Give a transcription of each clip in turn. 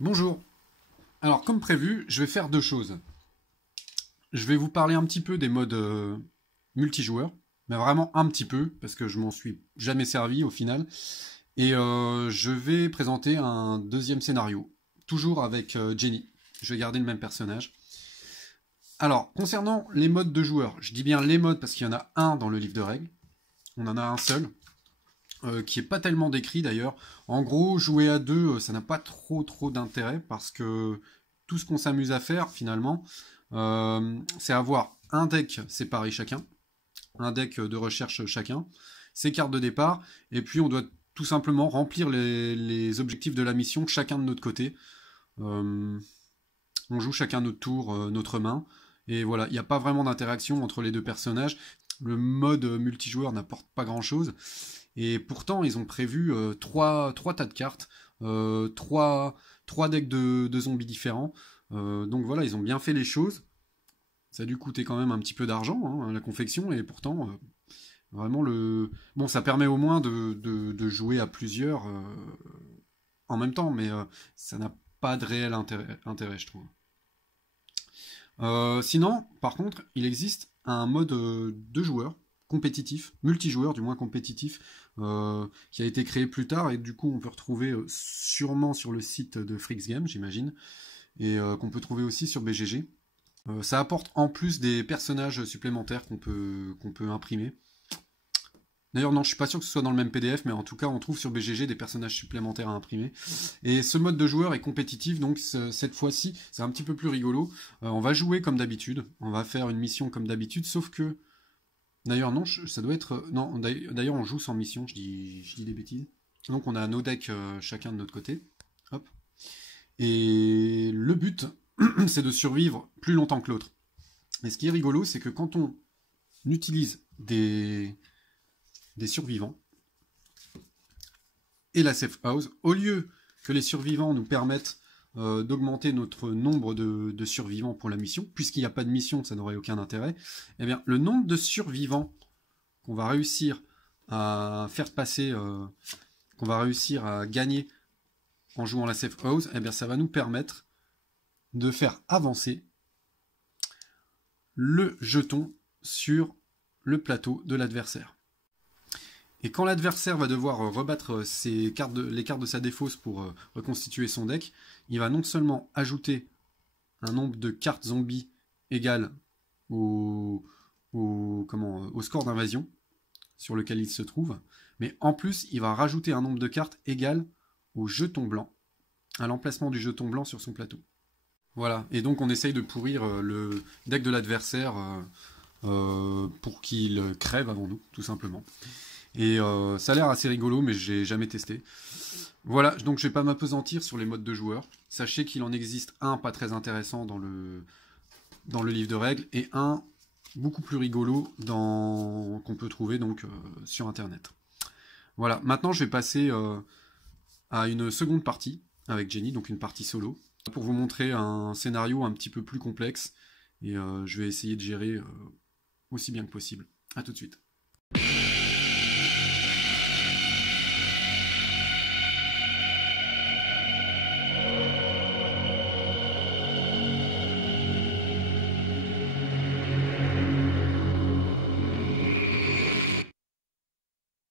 Bonjour. Alors, comme prévu, je vais faire deux choses. Je vais vous parler un petit peu des modes multijoueurs, mais vraiment un petit peu, parce que je m'en suis jamais servi au final. Et je vais présenter un deuxième scénario, toujours avec Jenny. Je vais garder le même personnage. Alors, concernant les modes de joueurs, je dis bien les modes parce qu'il y en a un dans le livre de règles. On en a un seul, qui est pas tellement décrit d'ailleurs. En gros, jouer à deux, ça n'a pas trop d'intérêt parce que tout ce qu'on s'amuse à faire finalement, c'est avoir un deck séparé chacun, un deck de recherche chacun, ses cartes de départ, et puis on doit tout simplement remplir les objectifs de la mission chacun de notre côté. On joue chacun notre tour, notre main, et voilà, il n'y a pas vraiment d'interaction entre les deux personnages. Le mode multijoueur n'apporte pas grand chose. Et pourtant, ils ont prévu trois tas de cartes, trois decks de zombies différents. Donc voilà, ils ont bien fait les choses. Ça a dû coûter quand même un petit peu d'argent, hein, la confection, et pourtant, vraiment, bon, ça permet au moins de jouer à plusieurs en même temps, mais ça n'a pas de réel intérêt, je trouve. Sinon, par contre, il existe un mode de joueurs compétitif, multijoueur du moins compétitif, qui a été créé plus tard et du coup on peut retrouver sûrement sur le site de Freaks Game, j'imagine, et qu'on peut trouver aussi sur BGG. Ça apporte en plus des personnages supplémentaires qu'on peut imprimer. D'ailleurs, non, je suis pas sûr que ce soit dans le même PDF, mais en tout cas, on trouve sur BGG des personnages supplémentaires à imprimer. Et ce mode de joueur est compétitif, donc cette fois-ci, c'est un petit peu plus rigolo. On va jouer comme d'habitude, on va faire une mission comme d'habitude, sauf que... D'ailleurs, non, ça doit être... Non, d'ailleurs, on joue sans mission, je dis des bêtises. Donc, on a nos decks chacun de notre côté. Hop. Et le but, c'est de survivre plus longtemps que l'autre. Et ce qui est rigolo, c'est que quand on utilise des survivants et la safe house, au lieu que les survivants nous permettent d'augmenter notre nombre de survivants pour la mission, puisqu'il n'y a pas de mission, ça n'aurait aucun intérêt, eh bien, le nombre de survivants qu'on va réussir à faire passer, qu'on va réussir à gagner en jouant la safe house, eh bien, ça va nous permettre de faire avancer le jeton sur le plateau de l'adversaire. Et quand l'adversaire va devoir rebattre les cartes de sa défausse pour reconstituer son deck, il va non seulement ajouter un nombre de cartes zombies égal au score d'invasion sur lequel il se trouve, mais en plus il va rajouter un nombre de cartes égal au jeton blanc, à l'emplacement du jeton blanc sur son plateau. Voilà, et donc on essaye de pourrir le deck de l'adversaire pour qu'il crève avant nous, tout simplement. Et ça a l'air assez rigolo, mais j'ai jamais testé. Voilà, donc je vais pas m'apesantir sur les modes de joueurs. Sachez qu'il en existe un pas très intéressant dans le livre de règles, et un beaucoup plus rigolo qu'on peut trouver donc sur internet. Voilà, maintenant je vais passer à une seconde partie avec Jenny, donc une partie solo, pour vous montrer un scénario un petit peu plus complexe, et je vais essayer de gérer aussi bien que possible. A tout de suite.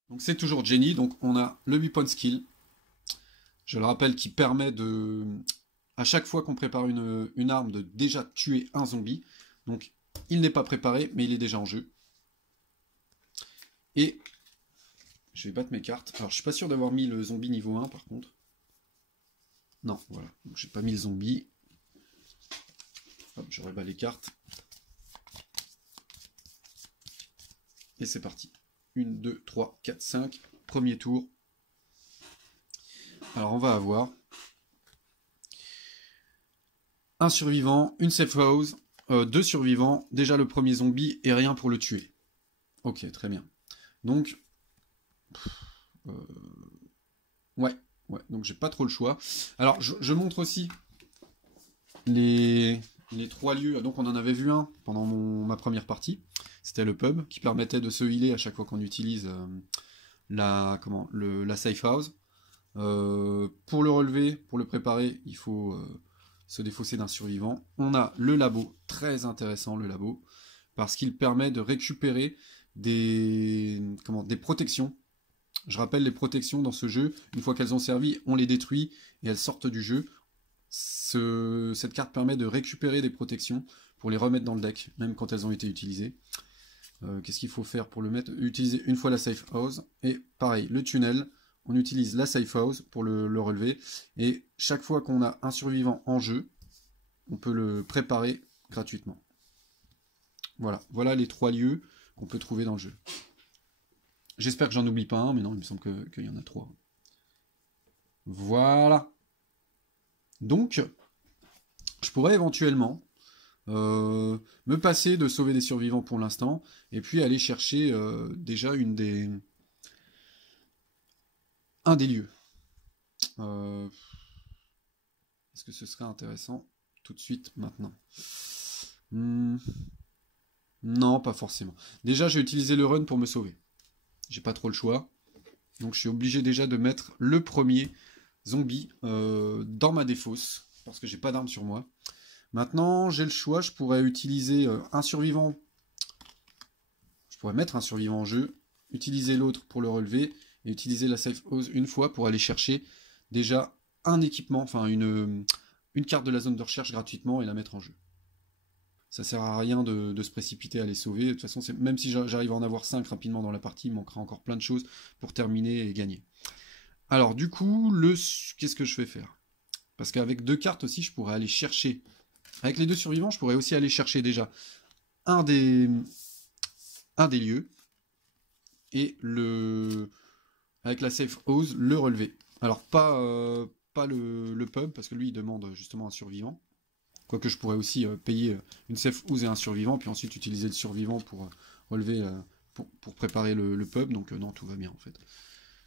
Donc c'est toujours Jenny, donc on a le weapon skill, je le rappelle, qui permet de, à chaque fois qu'on prépare une arme, de déjà tuer un zombie. Donc il n'est pas préparé, mais il est déjà en jeu. Et je vais battre mes cartes. Alors je suis pas sûr d'avoir mis le zombie niveau 1 par contre. Non, voilà, j'ai pas mis le zombie. Hop, je rebats les cartes. Et c'est parti. 1, 2, 3, 4, 5. Premier tour. Alors on va avoir un survivant, une safe house, deux survivants, déjà le premier zombie et rien pour le tuer. Ok, très bien. Donc, ouais, donc j'ai pas trop le choix. Alors je montre aussi les trois lieux. Donc on en avait vu un pendant ma première partie. C'était le pub qui permettait de se healer à chaque fois qu'on utilise la safe house. Pour le relever, pour le préparer, il faut se défausser d'un survivant. On a le labo, très intéressant le labo, parce qu'il permet de récupérer des protections. Je rappelle les protections dans ce jeu, une fois qu'elles ont servi, on les détruit et elles sortent du jeu. Cette carte permet de récupérer des protections pour les remettre dans le deck, même quand elles ont été utilisées. Qu'est-ce qu'il faut faire pour le mettre? Utiliser une fois la safe house, et pareil, le tunnel, on utilise la safe house pour le relever, et chaque fois qu'on a un survivant en jeu, on peut le préparer gratuitement. Voilà les 3 lieux qu'on peut trouver dans le jeu. J'espère que j'en oublie pas un, mais non, il me semble qu'il y en a 3. Voilà. Donc, je pourrais éventuellement me passer de sauver des survivants pour l'instant, et puis aller chercher déjà un des lieux. Est-ce que ce serait intéressant tout de suite maintenant? Non, pas forcément. Déjà, j'ai utilisé le run pour me sauver. J'ai pas trop le choix. Donc je suis obligé déjà de mettre le premier zombie dans ma défausse, parce que j'ai pas d'arme sur moi. Maintenant, j'ai le choix, je pourrais utiliser un survivant. Je pourrais mettre un survivant en jeu, utiliser l'autre pour le relever, et utiliser la safe house une fois pour aller chercher déjà un équipement, enfin une carte de la zone de recherche gratuitement et la mettre en jeu. Ça sert à rien de se précipiter à les sauver. De toute façon, même si j'arrive à en avoir 5 rapidement dans la partie, il manquera encore plein de choses pour terminer et gagner. Alors du coup, qu'est-ce que je vais faire? Parce qu'avec 2 cartes aussi, je pourrais aller chercher. Avec les 2 survivants, je pourrais aussi aller chercher déjà un des lieux. Et avec la safe house, le relever. Alors pas le pub, parce que lui il demande justement un survivant. Quoique je pourrais aussi payer une safe house et un survivant, puis ensuite utiliser le survivant pour relever, pour préparer le pub. Donc non, tout va bien en fait.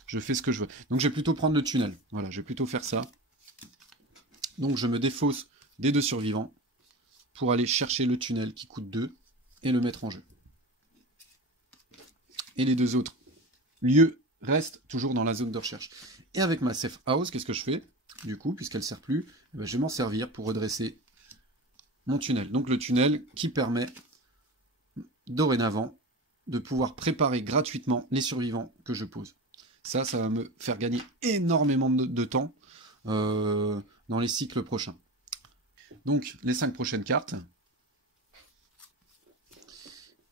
Je fais ce que je veux. Donc je vais plutôt prendre le tunnel. Voilà, je vais plutôt faire ça. Donc je me défausse des 2 survivants pour aller chercher le tunnel qui coûte 2 et le mettre en jeu. Et les 2 autres lieux restent toujours dans la zone de recherche. Et avec ma safe house, qu'est-ce que je fais? Du coup, puisqu'elle ne sert plus, je vais m'en servir pour redresser mon tunnel. Donc le tunnel qui permet dorénavant de pouvoir préparer gratuitement les survivants que je pose. Ça va me faire gagner énormément de temps dans les cycles prochains. Donc les 5 prochaines cartes.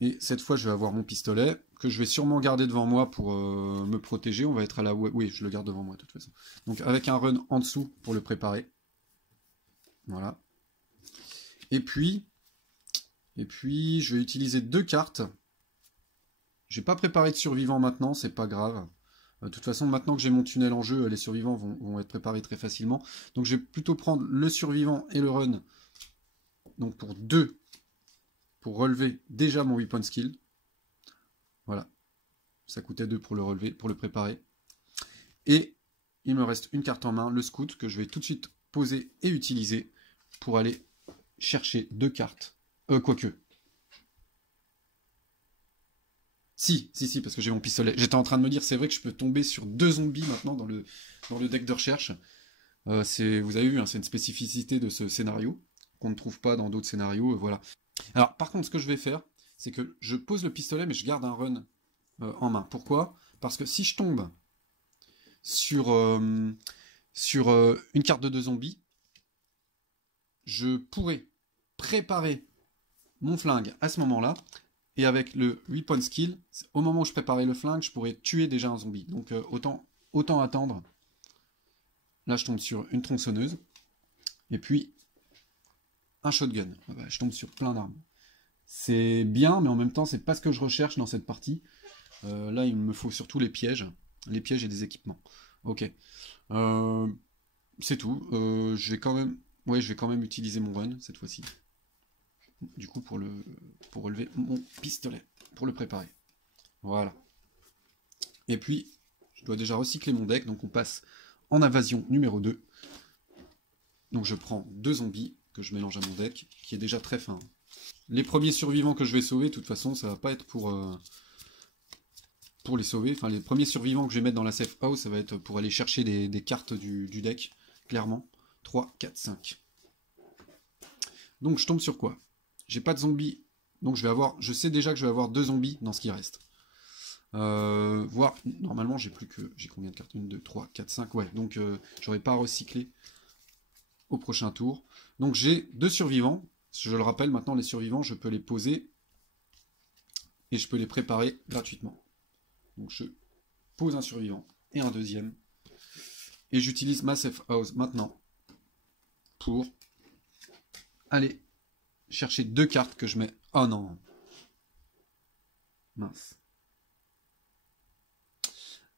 Et cette fois, je vais avoir mon pistolet, que je vais sûrement garder devant moi pour me protéger. On va être à la... Oui, je le garde devant moi de toute façon. Donc avec un run en dessous pour le préparer. Voilà. Et puis, je vais utiliser 2 cartes. Je n'ai pas préparé de survivants maintenant, c'est pas grave. De toute façon, maintenant que j'ai mon tunnel en jeu, les survivants vont être préparés très facilement. Donc je vais plutôt prendre le survivant et le run. Donc pour 2, pour relever déjà mon weapon skill. Voilà. Ça coûtait 2 pour le relever, pour le préparer. Et il me reste une carte en main, le scout, que je vais tout de suite poser et utiliser pour aller chercher 2 cartes. Quoique. Si, parce que j'ai mon pistolet. J'étais en train de me dire, c'est vrai que je peux tomber sur 2 zombies maintenant dans le deck de recherche. Vous avez vu, hein, c'est une spécificité de ce scénario, qu'on ne trouve pas dans d'autres scénarios, voilà. Alors, par contre, ce que je vais faire, c'est que je pose le pistolet, mais je garde un run en main. Pourquoi? Parce que si je tombe sur une carte de 2 zombies, je pourrais préparer mon flingue à ce moment-là, et avec le weapon skill, au moment où je préparais le flingue, je pourrais tuer déjà un zombie. Donc autant attendre. Là, je tombe sur une tronçonneuse, et puis un shotgun. Je tombe sur plein d'armes. C'est bien, mais en même temps, c'est pas ce que je recherche dans cette partie. Là, il me faut surtout les pièges et des équipements. Ok. C'est tout. Je vais quand même utiliser mon run cette fois-ci. Du coup, pour relever mon pistolet, pour le préparer. Voilà. Et puis, je dois déjà recycler mon deck, donc on passe en invasion numéro 2. Donc je prends 2 zombies que je mélange à mon deck, qui est déjà très fin. Les premiers survivants que je vais sauver, de toute façon, ça va pas être pour pour les sauver. Enfin, les premiers survivants que je vais mettre dans la safe house, ça va être pour aller chercher des cartes du deck, clairement. 3, 4, 5. Donc je tombe sur quoi? J'ai pas de zombies, donc je sais déjà que je vais avoir 2 zombies dans ce qui reste. Voire, normalement j'ai combien de cartes? 1, 2, 3, 4, 5, ouais, donc j'aurai pas à recycler au prochain tour. Donc j'ai 2 survivants, je le rappelle, maintenant les survivants, je peux les poser et je peux les préparer gratuitement. Donc je pose un survivant et un deuxième, et j'utilise ma safe house maintenant pour aller chercher 2 cartes que je mets... Oh non! Mince.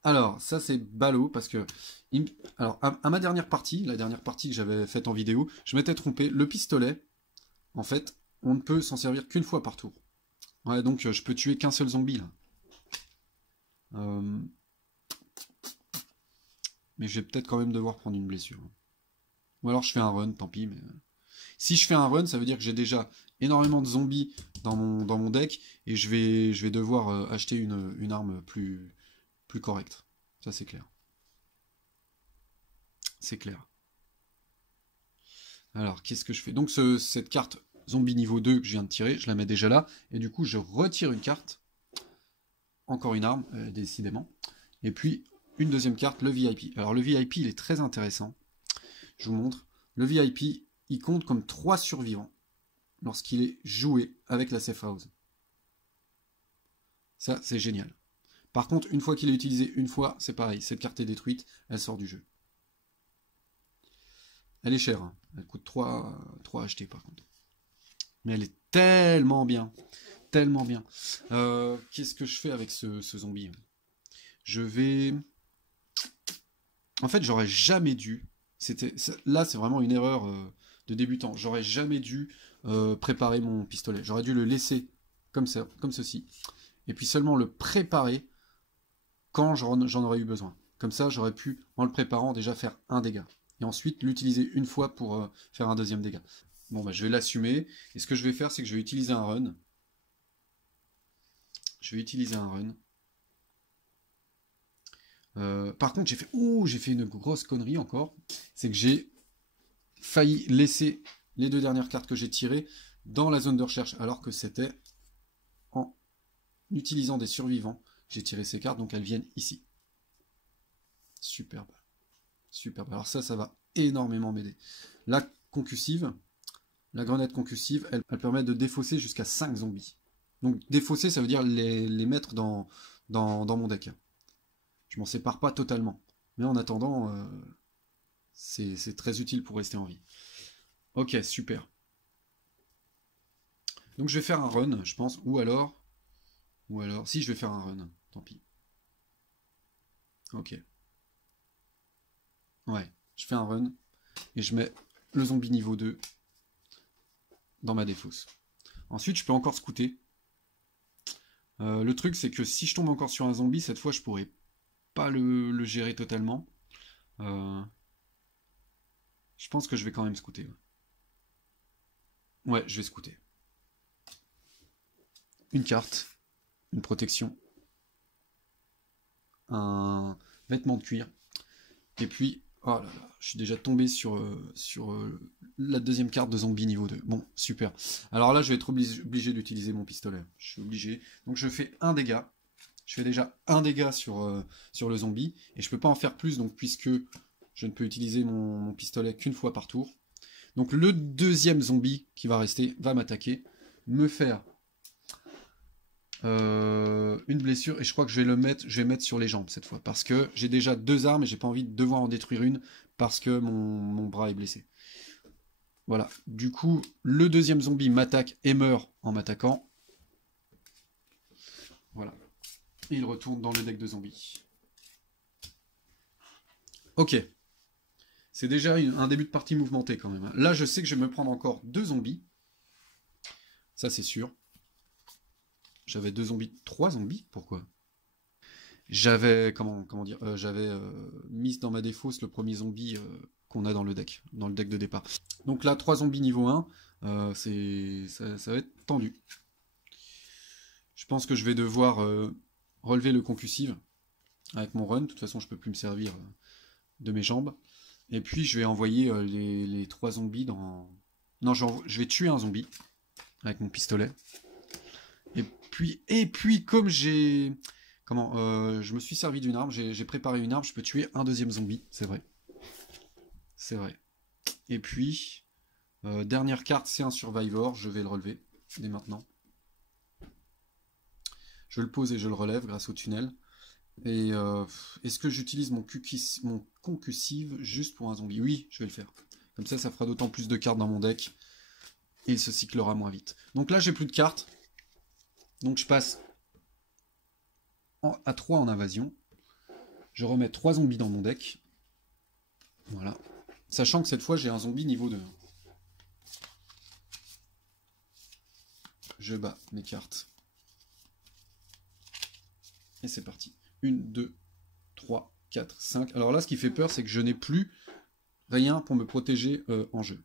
Alors, ça c'est ballot parce que... Alors, à ma dernière partie, la dernière partie que j'avais faite en vidéo, je m'étais trompé. Le pistolet, en fait, on ne peut s'en servir qu'une fois par tour. Ouais, donc je peux tuer qu'un seul zombie là. Mais je vais peut-être quand même devoir prendre une blessure. Ou alors je fais un run, tant pis. Mais si je fais un run, ça veut dire que j'ai déjà énormément de zombies dans mon deck et je vais devoir acheter une arme plus correcte. Ça c'est clair. C'est clair. Alors, qu'est-ce que je fais? Donc cette carte zombie niveau 2 que je viens de tirer, je la mets déjà là. Et du coup, je retire une carte. Encore une arme, décidément. Et puis, une deuxième carte, le VIP. Alors, le VIP, il est très intéressant. Je vous montre. Le VIP, il compte comme 3 survivants lorsqu'il est joué avec la safe house. Ça, c'est génial. Par contre, une fois qu'il est utilisé une fois, c'est pareil. Cette carte est détruite, elle sort du jeu. Elle est chère, hein. Elle coûte 3 à acheter par contre. Mais elle est tellement bien. Tellement bien. Qu'est-ce que je fais avec ce zombie? Je vais... En fait, j'aurais jamais dû... Là, c'est vraiment une erreur de débutant. J'aurais jamais dû préparer mon pistolet. J'aurais dû le laisser comme ça, comme ceci. Et puis seulement le préparer quand j'en aurais eu besoin. Comme ça, j'aurais pu, en le préparant, déjà faire un dégât. Et ensuite, l'utiliser une fois pour faire un deuxième dégât. Bon, bah, je vais l'assumer. Et ce que je vais faire, c'est que je vais utiliser un run. Je vais utiliser un run. Par contre, j'ai fait une grosse connerie encore. C'est que j'ai failli laisser les 2 dernières cartes que j'ai tirées dans la zone de recherche, alors que c'était en utilisant des survivants. J'ai tiré ces cartes, donc elles viennent ici. Superbe. Superbe. Alors ça va énormément m'aider. La concussive, la grenade concussive, elle permet de défausser jusqu'à 5 zombies. Donc défausser, ça veut dire les mettre dans mon deck. Je m'en sépare pas totalement. Mais en attendant, c'est très utile pour rester en vie. Ok, super. Donc je vais faire un run, je pense. Ou alors, si je vais faire un run, tant pis. Ok. Ouais, je fais un run et je mets le zombie niveau 2 dans ma défausse. Ensuite, je peux encore scouter. Le truc, c'est que si je tombe encore sur un zombie, cette fois, je pourrais pas le gérer totalement. Je pense que je vais quand même scouter. Ouais, je vais scouter. Une carte, une protection, un vêtement de cuir, et puis, oh là là, je suis déjà tombé sur la deuxième carte de zombie niveau 2. Bon, super. Alors là, je vais être obligé d'utiliser mon pistolet. Je suis obligé. Donc je fais un dégât. Je fais déjà un dégât sur le zombie, et je peux pas en faire plus, donc puisque je ne peux utiliser mon pistolet qu'une fois par tour. Donc le deuxième zombie qui va rester va m'attaquer, me faire une blessure, et je crois que je vais mettre sur les jambes cette fois, parce que j'ai déjà 2 armes et j'ai pas envie de devoir en détruire une parce que mon bras est blessé. Voilà, du coup le deuxième zombie m'attaque et meurt en m'attaquant. Voilà, et il retourne dans le deck de zombies. Ok, c'est déjà un début de partie mouvementé quand même. Là je sais que je vais me prendre encore 2 zombies, ça c'est sûr. J'avais 2 zombies, 3 zombies, pourquoi? J'avais, comment dire, j'avais mis dans ma défausse le premier zombie qu'on a dans le deck de départ. Donc là, 3 zombies niveau 1, ça va être tendu. Je pense que je vais devoir relever le concussive avec mon run. De toute façon, je peux plus me servir de mes jambes. Et puis, je vais envoyer les 3 zombies dans... Non, je vais tuer un zombie avec mon pistolet. Et puis comme j'ai... Comment je me suis servi d'une arme, j'ai préparé une arme, je peux tuer un deuxième zombie, c'est vrai. C'est vrai. Et puis, dernière carte, c'est un survivor, je vais le relever dès maintenant. Je le pose et je le relève grâce au tunnel. Et est-ce que j'utilise mon concussive juste pour un zombie? Oui, je vais le faire. Comme ça fera d'autant plus de cartes dans mon deck. Et il se cyclera moins vite. Donc là, j'ai plus de cartes. Donc je passe à 3 en invasion. Je remets 3 zombies dans mon deck. Voilà. Sachant que cette fois, j'ai un zombie niveau 2. Je bats mes cartes. Et c'est parti. 1, 2, 3, 4, 5. Alors là, ce qui fait peur, c'est que je n'ai plus rien pour me protéger en jeu.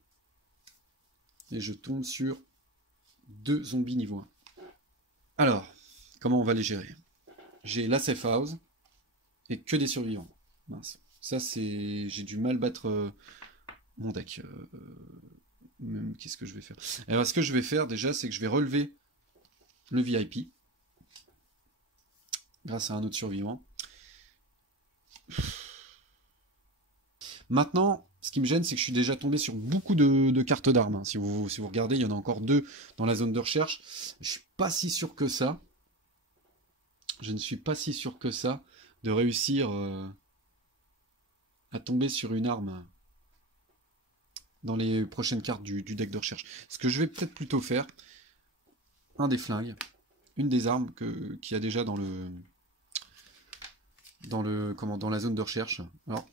Et je tombe sur 2 zombies niveau 1. Alors, comment on va les gérer? J'ai la safe house et que des survivants. Mince. Ça, c'est... J'ai du mal battre mon deck. Qu'est-ce que je vais faire? Alors, ce que je vais faire, déjà, c'est que je vais relever le VIP. Grâce à un autre survivant. Maintenant, ce qui me gêne, c'est que je suis déjà tombé sur beaucoup de cartes d'armes. Hein. Si vous regardez, il y en a encore 2 dans la zone de recherche. Je suis pas si sûr que ça. Je ne suis pas si sûr que ça de réussir à tomber sur une arme dans les prochaines cartes du deck de recherche. Ce que je vais peut-être plutôt faire, un des flingues, une des armes qu'il y a déjà dans la zone de recherche. Alors,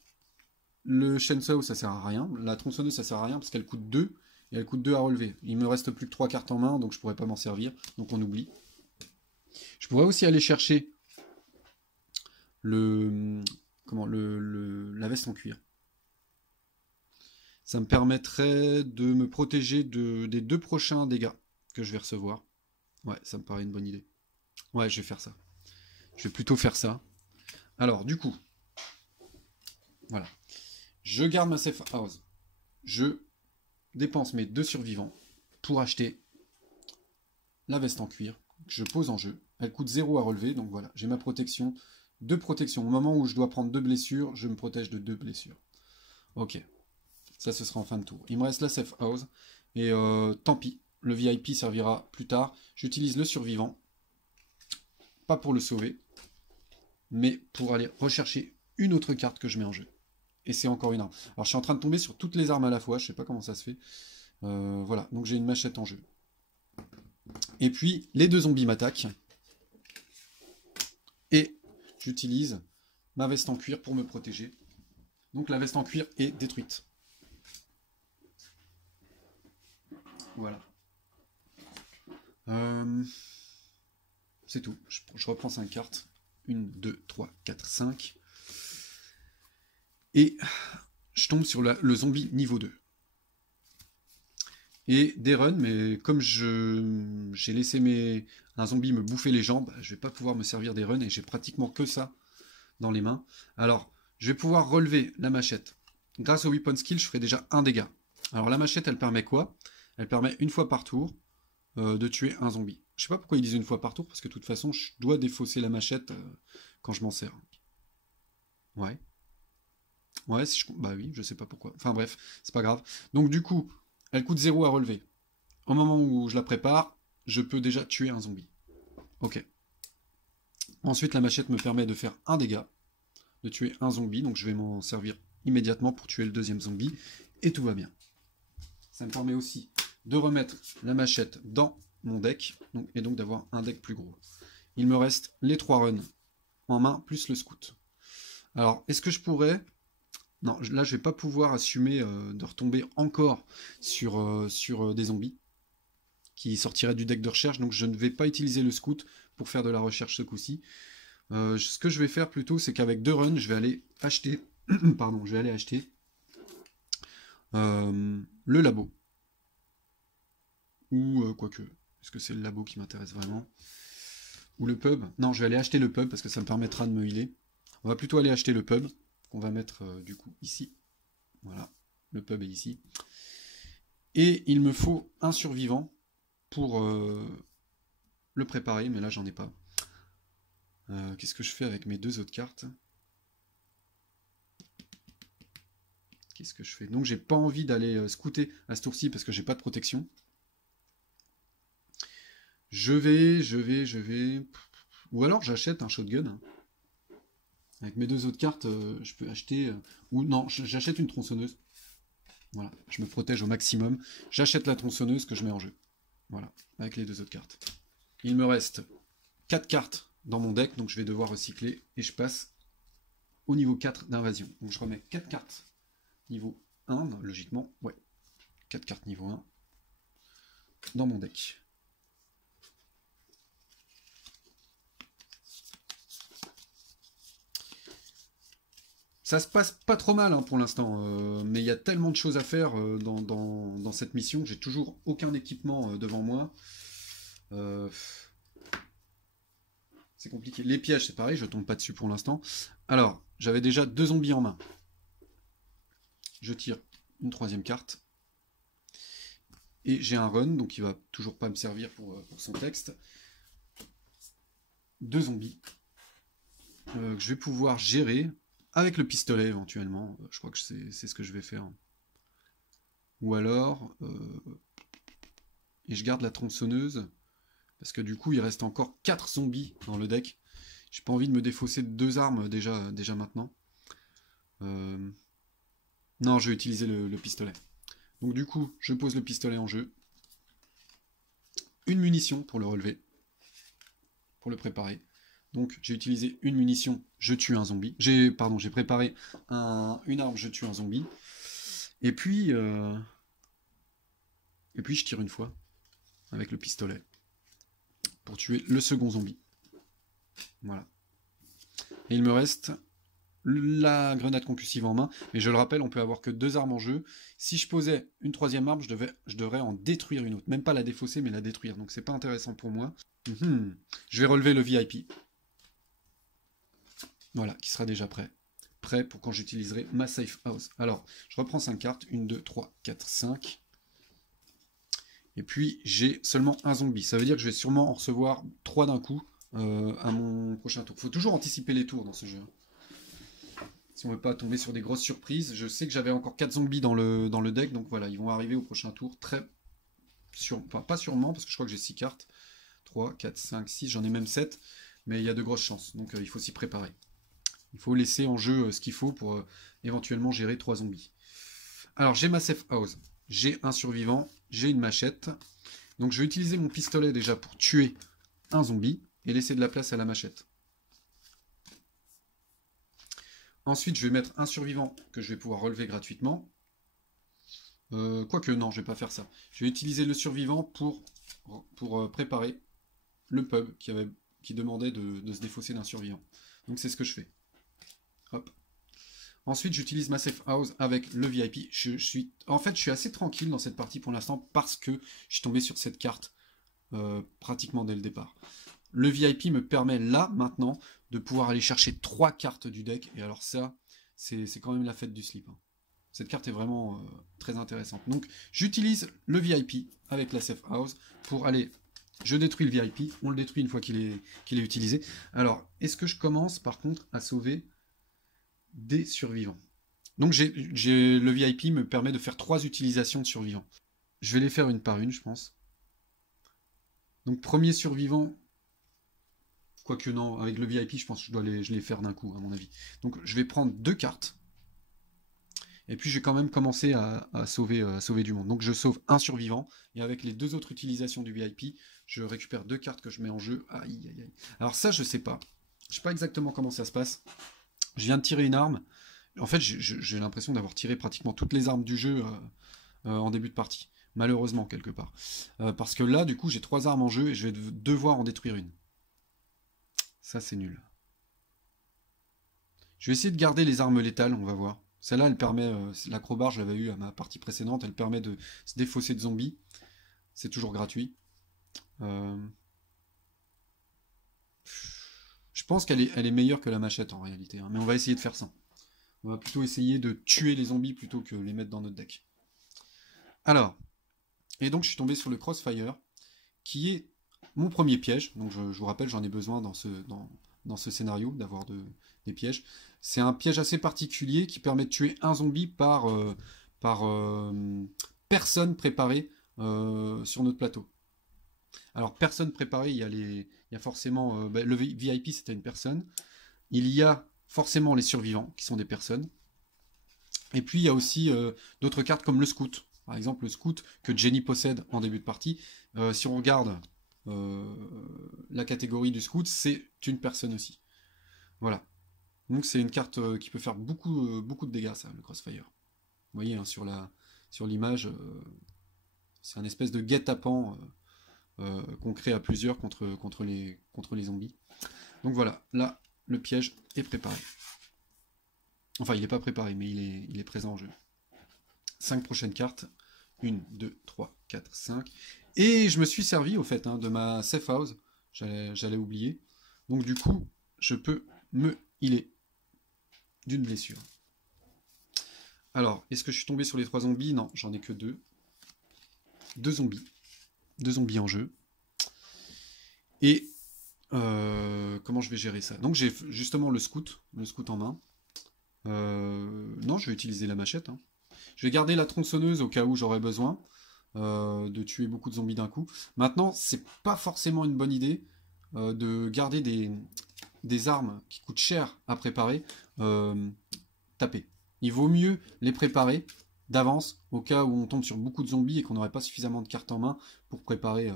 le chainsaw, ça sert à rien. La tronçonneuse, ça sert à rien parce qu'elle coûte 2 et elle coûte 2 à relever. Il me reste plus que 3 cartes en main, donc je pourrais pas m'en servir. Donc on oublie. Je pourrais aussi aller chercher la veste en cuir. Ça me permettrait de me protéger des 2 prochains dégâts que je vais recevoir. Ouais, ça me paraît une bonne idée. Ouais, je vais faire ça. Je vais plutôt faire ça. Alors, du coup, voilà. Je garde ma safe house. Je dépense mes 2 survivants pour acheter la veste en cuir que je pose en jeu. Elle coûte 0 à relever, donc voilà, j'ai ma protection. 2 protections. Au moment où je dois prendre 2 blessures, je me protège de 2 blessures. Ok. Ça, ce sera en fin de tour. Il me reste la safe house. Et tant pis. Le VIP servira plus tard. J'utilise le survivant. Pas pour le sauver. Mais pour aller rechercher une autre carte que je mets en jeu. Et c'est encore une arme. Alors, je suis en train de tomber sur toutes les armes à la fois. Je sais pas comment ça se fait. Voilà. Donc, j'ai une machette en jeu. Et puis, les 2 zombies m'attaquent. Et j'utilise ma veste en cuir pour me protéger. Donc, la veste en cuir est détruite. Voilà. C'est tout. Je reprends 5 cartes. 1, 2, 3, 4, 5. Et je tombe sur le zombie niveau 2. Et des runs, mais comme j'ai laissé un zombie me bouffer les jambes, je vais pas pouvoir me servir des runs et j'ai pratiquement que ça dans les mains. Alors, je vais pouvoir relever la machette. Grâce au weapon skill, je ferai déjà 1 dégât. Alors la machette, elle permet quoi? Elle permet une fois par tour de tuer un zombie. Je sais pas pourquoi ils disent une fois par tour, parce que de toute façon, je dois défausser la machette quand je m'en sers. Ouais. Ouais, bah oui, je sais pas pourquoi. Enfin bref, c'est pas grave. Donc du coup, elle coûte 0 à relever. Au moment où je la prépare, je peux déjà tuer un zombie. Ok. Ensuite, la machette me permet de faire 1 dégât, de tuer un zombie, donc je vais m'en servir immédiatement pour tuer le 2e zombie, et tout va bien. Ça me permet aussi de remettre la machette dans mon deck, et donc d'avoir un deck plus gros. Il me reste les 3 runs en main, plus le scout. Alors, est-ce que je pourrais... Non, là, je vais pas pouvoir assumer de retomber encore sur des zombies qui sortiraient du deck de recherche, donc je ne vais pas utiliser le scout pour faire de la recherche ce coup-ci. Ce que je vais faire plutôt, c'est qu'avec 2 runs, je vais aller acheter... Pardon, je vais aller acheter le labo. Ou quoique, est-ce que c'est le labo qui m'intéresse vraiment? Ou le pub. Non, je vais aller acheter le pub parce que ça me permettra de me healer. On va plutôt aller acheter le pub, qu'on va mettre du coup ici. Voilà, le pub est ici. Et il me faut un survivant pour le préparer, mais là j'en ai pas. Qu'est-ce que je fais avec mes 2 autres cartes? Qu'est-ce que je fais? Donc j'ai pas envie d'aller scouter à ce tour-ci parce que j'ai pas de protection. Je vais... Ou alors j'achète un shotgun. Avec mes 2 autres cartes, je peux acheter... ou non, j'achète une tronçonneuse. Voilà, je me protège au maximum. J'achète la tronçonneuse que je mets en jeu. Voilà, avec les 2 autres cartes. Il me reste 4 cartes dans mon deck, donc je vais devoir recycler. Et je passe au niveau 4 d'invasion. Donc je remets 4 cartes niveau 1, logiquement. Ouais, 4 cartes niveau 1 dans mon deck. Ça se passe pas trop mal hein, pour l'instant, mais il y a tellement de choses à faire dans cette mission. J'ai toujours aucun équipement devant moi. C'est compliqué. Les pièges, c'est pareil, je tombe pas dessus pour l'instant. Alors, j'avais déjà 2 zombies en main. Je tire une 3e carte. Et j'ai un run, donc il va toujours pas me servir pour son texte. 2 zombies. Que je vais pouvoir gérer. Avec le pistolet éventuellement, je crois que c'est ce que je vais faire. Ou alors, et je garde la tronçonneuse, parce que du coup il reste encore 4 zombies dans le deck. J'ai pas envie de me défausser de 2 armes déjà maintenant. Non, je vais utiliser le pistolet. Donc du coup, je pose le pistolet en jeu. Une munition pour le relever, pour le préparer. Donc j'ai utilisé une munition, je tue un zombie. J'ai préparé une arme, je tue un zombie. Et puis je tire une fois avec le pistolet pour tuer le second zombie. Voilà. Et il me reste la grenade concussive en main. Mais je le rappelle, on peut avoir que 2 armes en jeu. Si je posais une 3e arme, je devrais en détruire une autre. Même pas la défausser, mais la détruire. Donc c'est pas intéressant pour moi. Je vais relever le VIP. Voilà, qui sera déjà prêt. Prêt pour quand j'utiliserai ma safe house. Alors, je reprends 5 cartes. 1, 2, 3, 4, 5. Et puis, j'ai seulement un zombie. Ça veut dire que je vais sûrement en recevoir 3 d'un coup à mon prochain tour. Il faut toujours anticiper les tours dans ce jeu. Si on ne veut pas tomber sur des grosses surprises. Je sais que j'avais encore 4 zombies dans le deck. Donc voilà, ils vont arriver au prochain tour. Enfin, pas sûrement, parce que je crois que j'ai 6 cartes. 3, 4, 5, 6. J'en ai même 7. Mais il y a de grosses chances. Donc il faut s'y préparer. Il faut laisser en jeu ce qu'il faut pour éventuellement gérer 3 zombies. Alors, j'ai ma safe house. J'ai un survivant. J'ai une machette. Donc, je vais utiliser mon pistolet déjà pour tuer un zombie et laisser de la place à la machette. Ensuite, je vais mettre un survivant que je vais pouvoir relever gratuitement. Quoique, non, je ne vais pas faire ça. Je vais utiliser le survivant pour préparer le pub qui demandait de se défausser d'un survivant. Donc, c'est ce que je fais. Hop. Ensuite, j'utilise ma safe house avec le VIP. En fait, je suis assez tranquille dans cette partie pour l'instant parce que je suis tombé sur cette carte pratiquement dès le départ. Le VIP me permet là, maintenant, de pouvoir aller chercher 3 cartes du deck. Et alors ça, c'est quand même la fête du slip. Hein. Cette carte est vraiment très intéressante. Donc, j'utilise le VIP avec la safe house pour aller... Je détruis le VIP. On le détruit une fois qu'il est utilisé. Alors, est-ce que je commence, par contre, à sauver des survivants? Donc le VIP me permet de faire 3 utilisations de survivants. Je vais les faire une par une, je pense. Donc premier survivant, quoique non, avec le VIP, je pense que je les faire d'un coup, à mon avis. Donc je vais prendre 2 cartes. Et puis je vais quand même commencer à sauver du monde. Donc je sauve un survivant, et avec les 2 autres utilisations du VIP, je récupère 2 cartes que je mets en jeu. Aïe, aïe, aïe. Alors ça, je sais pas. Je sais pas exactement comment ça se passe. Je viens de tirer une arme. En fait, j'ai l'impression d'avoir tiré pratiquement toutes les armes du jeu en début de partie. Malheureusement, quelque part. Parce que là, du coup, j'ai 3 armes en jeu et je vais devoir en détruire une. Ça, c'est nul. Je vais essayer de garder les armes létales, on va voir. Celle-là, elle permet... l'acrobar, je l'avais eu à ma partie précédente. Elle permet de se défausser de zombies. C'est toujours gratuit. Je pense elle est meilleure que la machette en réalité, hein, mais on va essayer de faire ça. On va plutôt essayer de tuer les zombies plutôt que les mettre dans notre deck. Alors, et donc je suis tombé sur le Crossfire, qui est mon premier piège. Donc je vous rappelle, j'en ai besoin dans ce scénario, d'avoir des pièges. C'est un piège assez particulier qui permet de tuer un zombie par personne préparée sur notre plateau. Alors, personne préparée, il y a forcément... le VIP, c'était une personne. Il y a forcément les survivants, qui sont des personnes. Et puis, il y a aussi d'autres cartes comme le scout. Par exemple, le scout que Jenny possède en début de partie. Si on regarde la catégorie du scout, c'est une personne aussi. Voilà. Donc, c'est une carte qui peut faire beaucoup, beaucoup de dégâts, ça, le Crossfire. Vous voyez, hein, sur l'image, c'est un espèce de guet-apens qu'on crée à plusieurs contre les zombies. Donc voilà, là, le piège est préparé. Enfin, il n'est pas préparé, mais il est présent en jeu. 5 prochaines cartes. 1, 2, 3, 4, 5. Et je me suis servi, au fait, hein, de ma safe house. J'allais oublier. Donc du coup, je peux me healer d'une blessure. Alors, est-ce que je suis tombé sur les 3 zombies? Non, j'en ai que 2. 2 zombies. 2 zombies en jeu. Et comment je vais gérer ça? Donc j'ai justement le scout en main. Non, je vais utiliser la machette. Hein. Je vais garder la tronçonneuse au cas où j'aurais besoin de tuer beaucoup de zombies d'un coup. Maintenant, c'est pas forcément une bonne idée de garder des armes qui coûtent cher à préparer tapées. Il vaut mieux les préparer d'avance au cas où on tombe sur beaucoup de zombies et qu'on n'aurait pas suffisamment de cartes en main pour préparer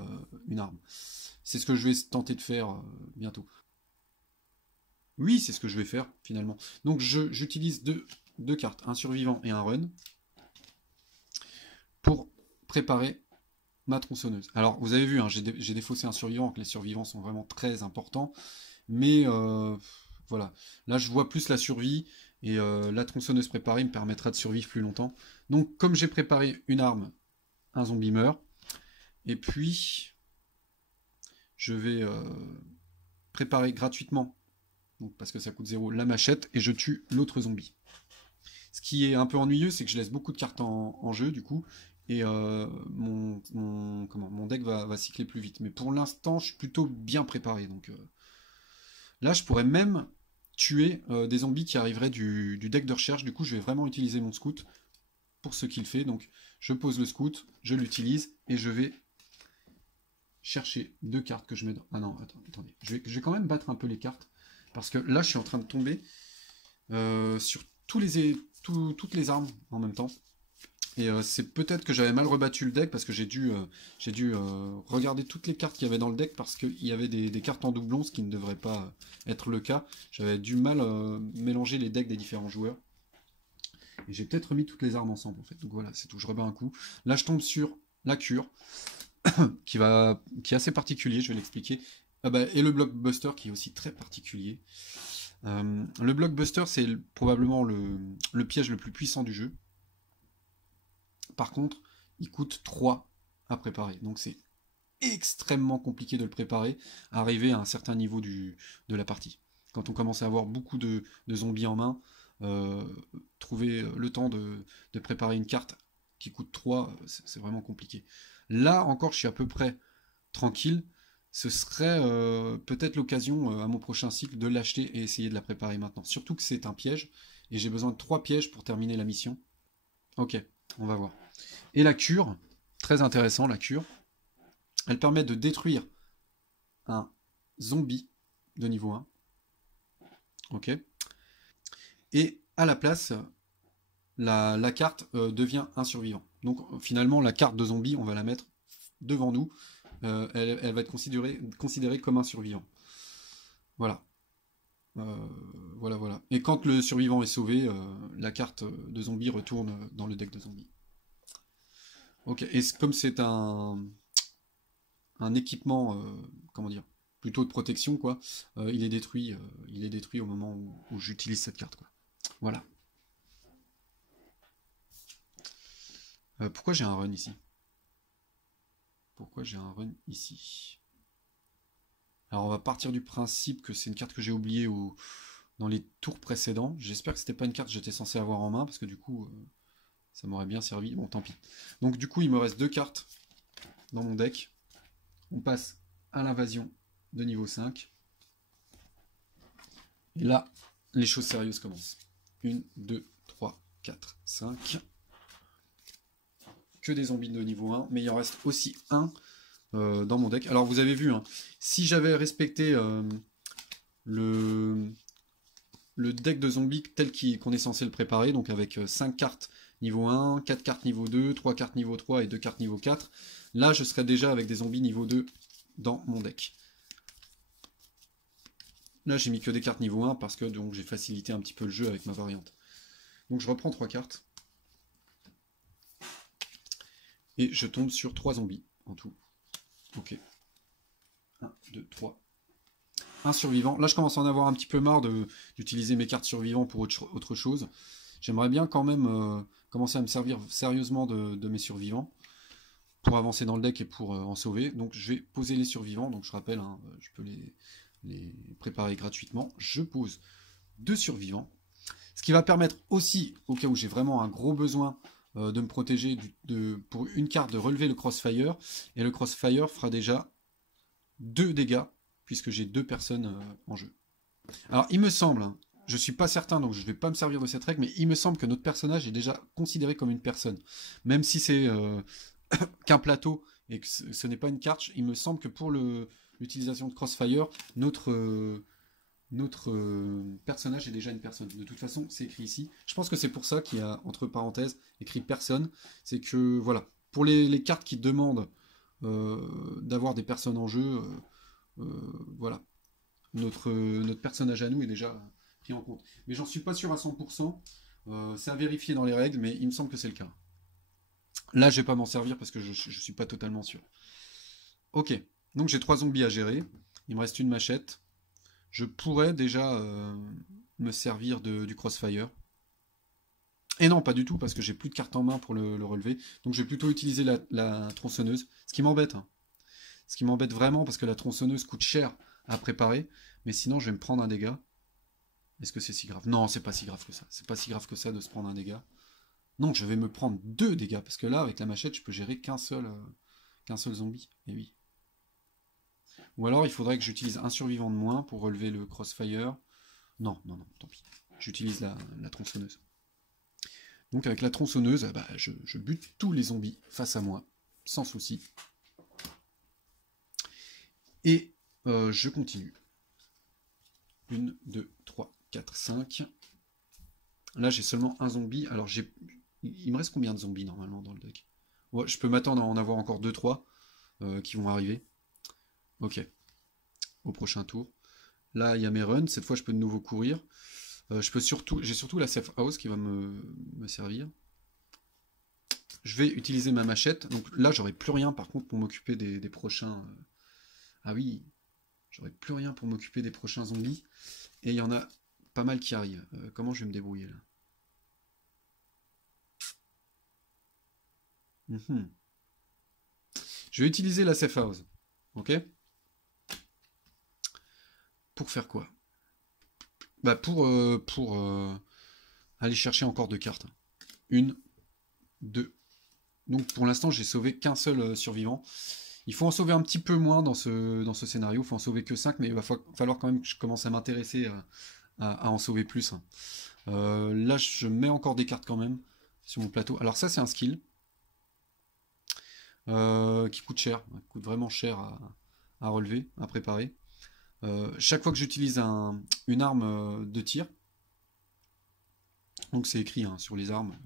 une arme. C'est ce que je vais tenter de faire bientôt. Oui, c'est ce que je vais faire finalement. Donc j'utilise deux cartes, un survivant et un run, pour préparer ma tronçonneuse. Alors vous avez vu, hein, j'ai défaussé un survivant, que les survivants sont vraiment très importants, mais voilà. Là je vois plus la survie, et la tronçonneuse préparée me permettra de survivre plus longtemps. Donc comme j'ai préparé une arme, un zombie meurt, et puis je vais préparer gratuitement, donc parce que ça coûte 0, la machette, et je tue l'autre zombie. Ce qui est un peu ennuyeux, c'est que je laisse beaucoup de cartes en jeu, du coup, et mon deck va cycler plus vite. Mais pour l'instant, je suis plutôt bien préparé. Donc là, je pourrais même tuer des zombies qui arriveraient du deck de recherche. Du coup, je vais vraiment utiliser mon scout pour ce qu'il fait. Donc, je pose le scout, je l'utilise, et je vais chercher 2 cartes que je mets dans... Ah non, attendez. Je vais quand même battre un peu les cartes, parce que là, je suis en train de tomber sur toutes les armes en même temps. Et c'est peut-être que j'avais mal rebattu le deck, parce que j'ai dû regarder toutes les cartes qu'il y avait dans le deck, parce qu'il y avait des cartes en doublon, ce qui ne devrait pas être le cas. J'avais du mal mélanger les decks des différents joueurs. Et j'ai peut-être remis toutes les armes ensemble en fait. Donc voilà, c'est tout, je rebats un coup. Là je tombe sur la cure, qui est assez particulier, je vais l'expliquer. Et le blockbuster qui est aussi très particulier. Le blockbuster, c'est probablement le piège le plus puissant du jeu. Par contre, il coûte 3 à préparer. Donc c'est extrêmement compliqué de le préparer, à arriver à un certain niveau de la partie. Quand on commence à avoir beaucoup de zombies en main, trouver le temps de préparer une carte qui coûte 3, c'est vraiment compliqué. Là encore, je suis à peu près tranquille. Ce serait peut-être l'occasion à mon prochain cycle de l'acheter et essayer de la préparer maintenant. Surtout que c'est un piège, et j'ai besoin de 3 pièges pour terminer la mission. Ok, on va voir. Et la cure, très intéressant la cure, elle permet de détruire un zombie de niveau 1. Ok. Et à la place, la carte devient un survivant. Donc finalement, la carte de zombie, on va la mettre devant nous. Elle va être considérée comme un survivant. Voilà. Voilà. Et quand le survivant est sauvé, la carte de zombie retourne dans le deck de zombie. Ok, et comme c'est un équipement, comment dire, plutôt de protection, quoi, il est détruit au moment où j'utilise cette carte, quoi. Voilà. Pourquoi j'ai un run ici? Pourquoi j'ai un run ici? Alors on va partir du principe que c'est une carte que j'ai oubliée dans les tours précédents. J'espère que c'était pas une carte que j'étais censé avoir en main, parce que du coup, ça m'aurait bien servi. Bon, tant pis. Donc du coup, il me reste 2 cartes dans mon deck. On passe à l'invasion de niveau 5. Et là, les choses sérieuses commencent. 1, 2, 3, 4, 5. Que des zombies de niveau 1, mais il en reste aussi un dans mon deck. Alors vous avez vu, hein, si j'avais respecté le deck de zombies tel qu'on est censé le préparer, donc avec 5 cartes niveau 1, 4 cartes niveau 2, 3 cartes niveau 3 et 2 cartes niveau 4, là je serais déjà avec des zombies niveau 2 dans mon deck. Là j'ai mis que des cartes niveau 1 parce que donc j'ai facilité un petit peu le jeu avec ma variante. Donc je reprends 3 cartes. Et je tombe sur 3 zombies en tout. Ok. 1, 2, 3. Un survivant. Là, je commence à en avoir un petit peu marre d'utiliser mes cartes survivants pour autre chose. J'aimerais bien quand même commencer à me servir sérieusement de mes survivants pour avancer dans le deck et pour en sauver. Donc, je vais poser les survivants. Donc, je rappelle, hein, je peux les préparer gratuitement. Je pose 2 survivants. Ce qui va permettre aussi, au cas où j'ai vraiment un gros besoin de me protéger pour une carte de relever le crossfire, et le crossfire fera déjà 2 dégâts puisque j'ai 2 personnes en jeu. Alors il me semble, hein, je suis pas certain donc je vais pas me servir de cette règle, mais il me semble que notre personnage est déjà considéré comme une personne, même si c'est qu'un plateau et que ce n'est pas une carte. Il me semble que pour l'utilisation de crossfire, notre personnage est déjà une personne. De toute façon, c'est écrit ici. Je pense que c'est pour ça qu'il y a, entre parenthèses, écrit personne. C'est que, voilà, pour les cartes qui demandent d'avoir des personnes en jeu, voilà, notre personnage à nous est déjà pris en compte. Mais j'en suis pas sûr à 100%. C'est à vérifier dans les règles, mais il me semble que c'est le cas. Là, je vais pas m'en servir parce que je suis pas totalement sûr. Ok, donc j'ai 3 zombies à gérer. Il me reste une machette. Je pourrais déjà me servir du crossfire. Et non, pas du tout, parce que j'ai plus de cartes en main pour le relever. Donc je vais plutôt utiliser la tronçonneuse. Ce qui m'embête. Hein. Ce qui m'embête vraiment, parce que la tronçonneuse coûte cher à préparer. Mais sinon, je vais me prendre un dégât. Est-ce que c'est si grave? Non, c'est pas si grave que ça. C'est pas si grave que ça de se prendre un dégât. Non, je vais me prendre 2 dégâts, parce que là, avec la machette, je peux gérer qu'un seul zombie. Et oui. Ou alors il faudrait que j'utilise un survivant de moins pour relever le crossfire. Non, non, non, tant pis. J'utilise la tronçonneuse. Donc avec la tronçonneuse, bah, je bute tous les zombies face à moi, sans souci. Et je continue. 1, 2, 3, 4, 5. Là j'ai seulement un zombie. Alors il me reste combien de zombies normalement dans le deck? Ouais, je peux m'attendre à en avoir encore 2-3 qui vont arriver. Ok. Au prochain tour. Là, il y a mes runs. Cette fois, je peux de nouveau courir. J'ai surtout la safe house qui va me servir. Je vais utiliser ma machette. Donc là, j'aurai plus rien par contre pour m'occuper des prochains. Ah oui, j'aurai plus rien pour m'occuper des prochains zombies. Et il y en a pas mal qui arrivent. Comment je vais me débrouiller là? Je vais utiliser la safe house. Ok? Pour faire quoi? Bah pour aller chercher encore 2 cartes. 1, 2. Donc pour l'instant, j'ai sauvé qu'un seul survivant. Il faut en sauver un petit peu moins dans ce scénario. Il faut en sauver que 5, mais il va falloir quand même que je commence à m'intéresser à en sauver plus. Là, je mets encore des cartes quand même sur mon plateau. Alors ça, c'est un skill qui coûte cher. Qui coûte vraiment cher à relever, à préparer. Chaque fois que j'utilise une arme de tir, donc c'est écrit hein, sur les armes,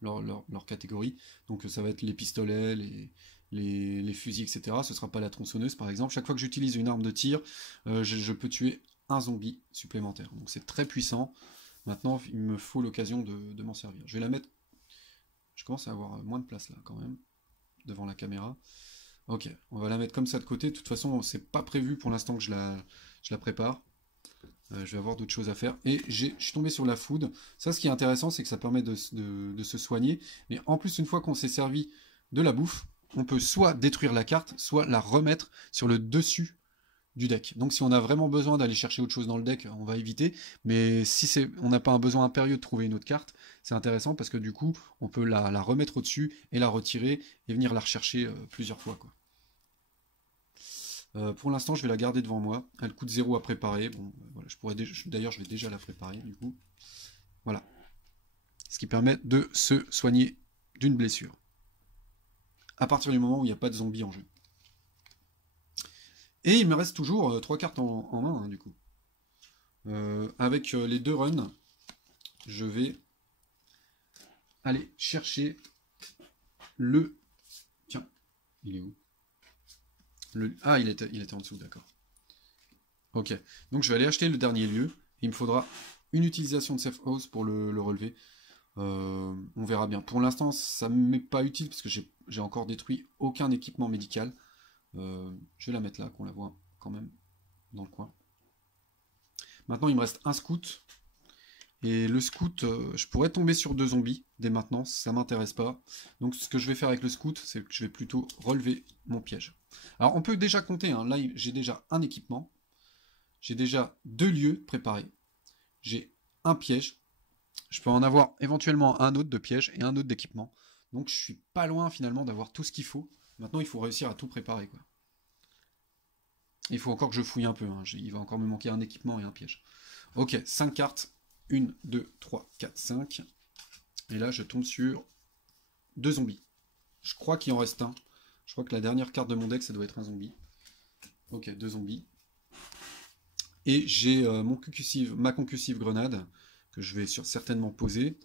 leur catégorie, donc ça va être les pistolets, les fusils, etc. Ce sera pas la tronçonneuse par exemple. Chaque fois que j'utilise une arme de tir, je peux tuer un zombie supplémentaire. Donc c'est très puissant. Maintenant, il me faut l'occasion de m'en servir. Je vais la mettre... Je commence à avoir moins de place là quand même, devant la caméra. Ok, on va la mettre comme ça de côté. De toute façon, c'est pas prévu pour l'instant que je la prépare. Je vais avoir d'autres choses à faire. Et je suis tombé sur la food. Ça, ce qui est intéressant, c'est que ça permet de se soigner. Mais en plus, une fois qu'on s'est servi de la bouffe, on peut soit détruire la carte, soit la remettre sur le dessus du deck. Donc si on a vraiment besoin d'aller chercher autre chose dans le deck, on va éviter. Mais si on n'a pas un besoin impérieux de trouver une autre carte, c'est intéressant parce que du coup, on peut la remettre au-dessus et la retirer et venir la rechercher plusieurs fois, quoi. Pour l'instant, je vais la garder devant moi. Elle coûte 0 à préparer. Bon, voilà, d'ailleurs, je vais déjà la préparer, du coup. Voilà. Ce qui permet de se soigner d'une blessure. À partir du moment où il n'y a pas de zombies en jeu. Et il me reste toujours 3 cartes en main, hein, du coup. Avec les 2 runs, je vais aller chercher le... Tiens, il est où? Ah, il était en dessous, d'accord. Ok, donc je vais aller acheter le dernier lieu. Il me faudra une utilisation de safe house pour le relever. On verra bien. Pour l'instant, ça ne m'est pas utile parce que j'ai encore détruit aucun équipement médical. Je vais la mettre là, qu'on la voit quand même dans le coin. Maintenant, il me reste un scout. Et le scout, je pourrais tomber sur 2 zombies dès maintenant, ça m'intéresse pas. Donc ce que je vais faire avec le scout, c'est que je vais plutôt relever mon piège. Alors on peut déjà compter, hein. Là j'ai déjà un équipement, j'ai déjà 2 lieux préparés, j'ai un piège, je peux en avoir éventuellement un autre de piège et un autre d'équipement. Donc je suis pas loin finalement d'avoir tout ce qu'il faut. Maintenant il faut réussir à tout préparer, quoi. Il faut encore que je fouille un peu, hein. Il va encore me manquer un équipement et un piège. Ok, 5 cartes. 1, 2, 3, 4, 5. Et là, je tombe sur 2 zombies. Je crois qu'il en reste un. Je crois que la dernière carte de mon deck, ça doit être un zombie. Ok, 2 zombies. Et j'ai ma concussive grenade, que je vais certainement poser.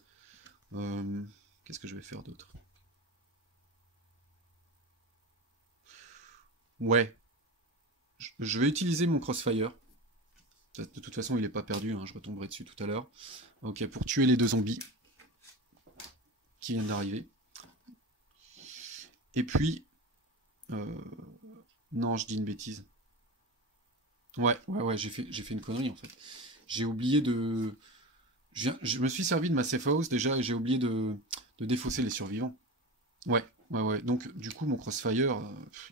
Qu'est-ce que je vais faire d'autre? Ouais. Je vais utiliser mon crossfire. De toute façon, il n'est pas perdu, hein, je retomberai dessus tout à l'heure. Ok, pour tuer les 2 zombies qui viennent d'arriver. Et puis... non, je dis une bêtise. Ouais, j'ai fait une connerie en fait. J'ai oublié de... Je me suis servi de ma safe house déjà et j'ai oublié de défausser les survivants. Ouais. Donc du coup, mon crossfire,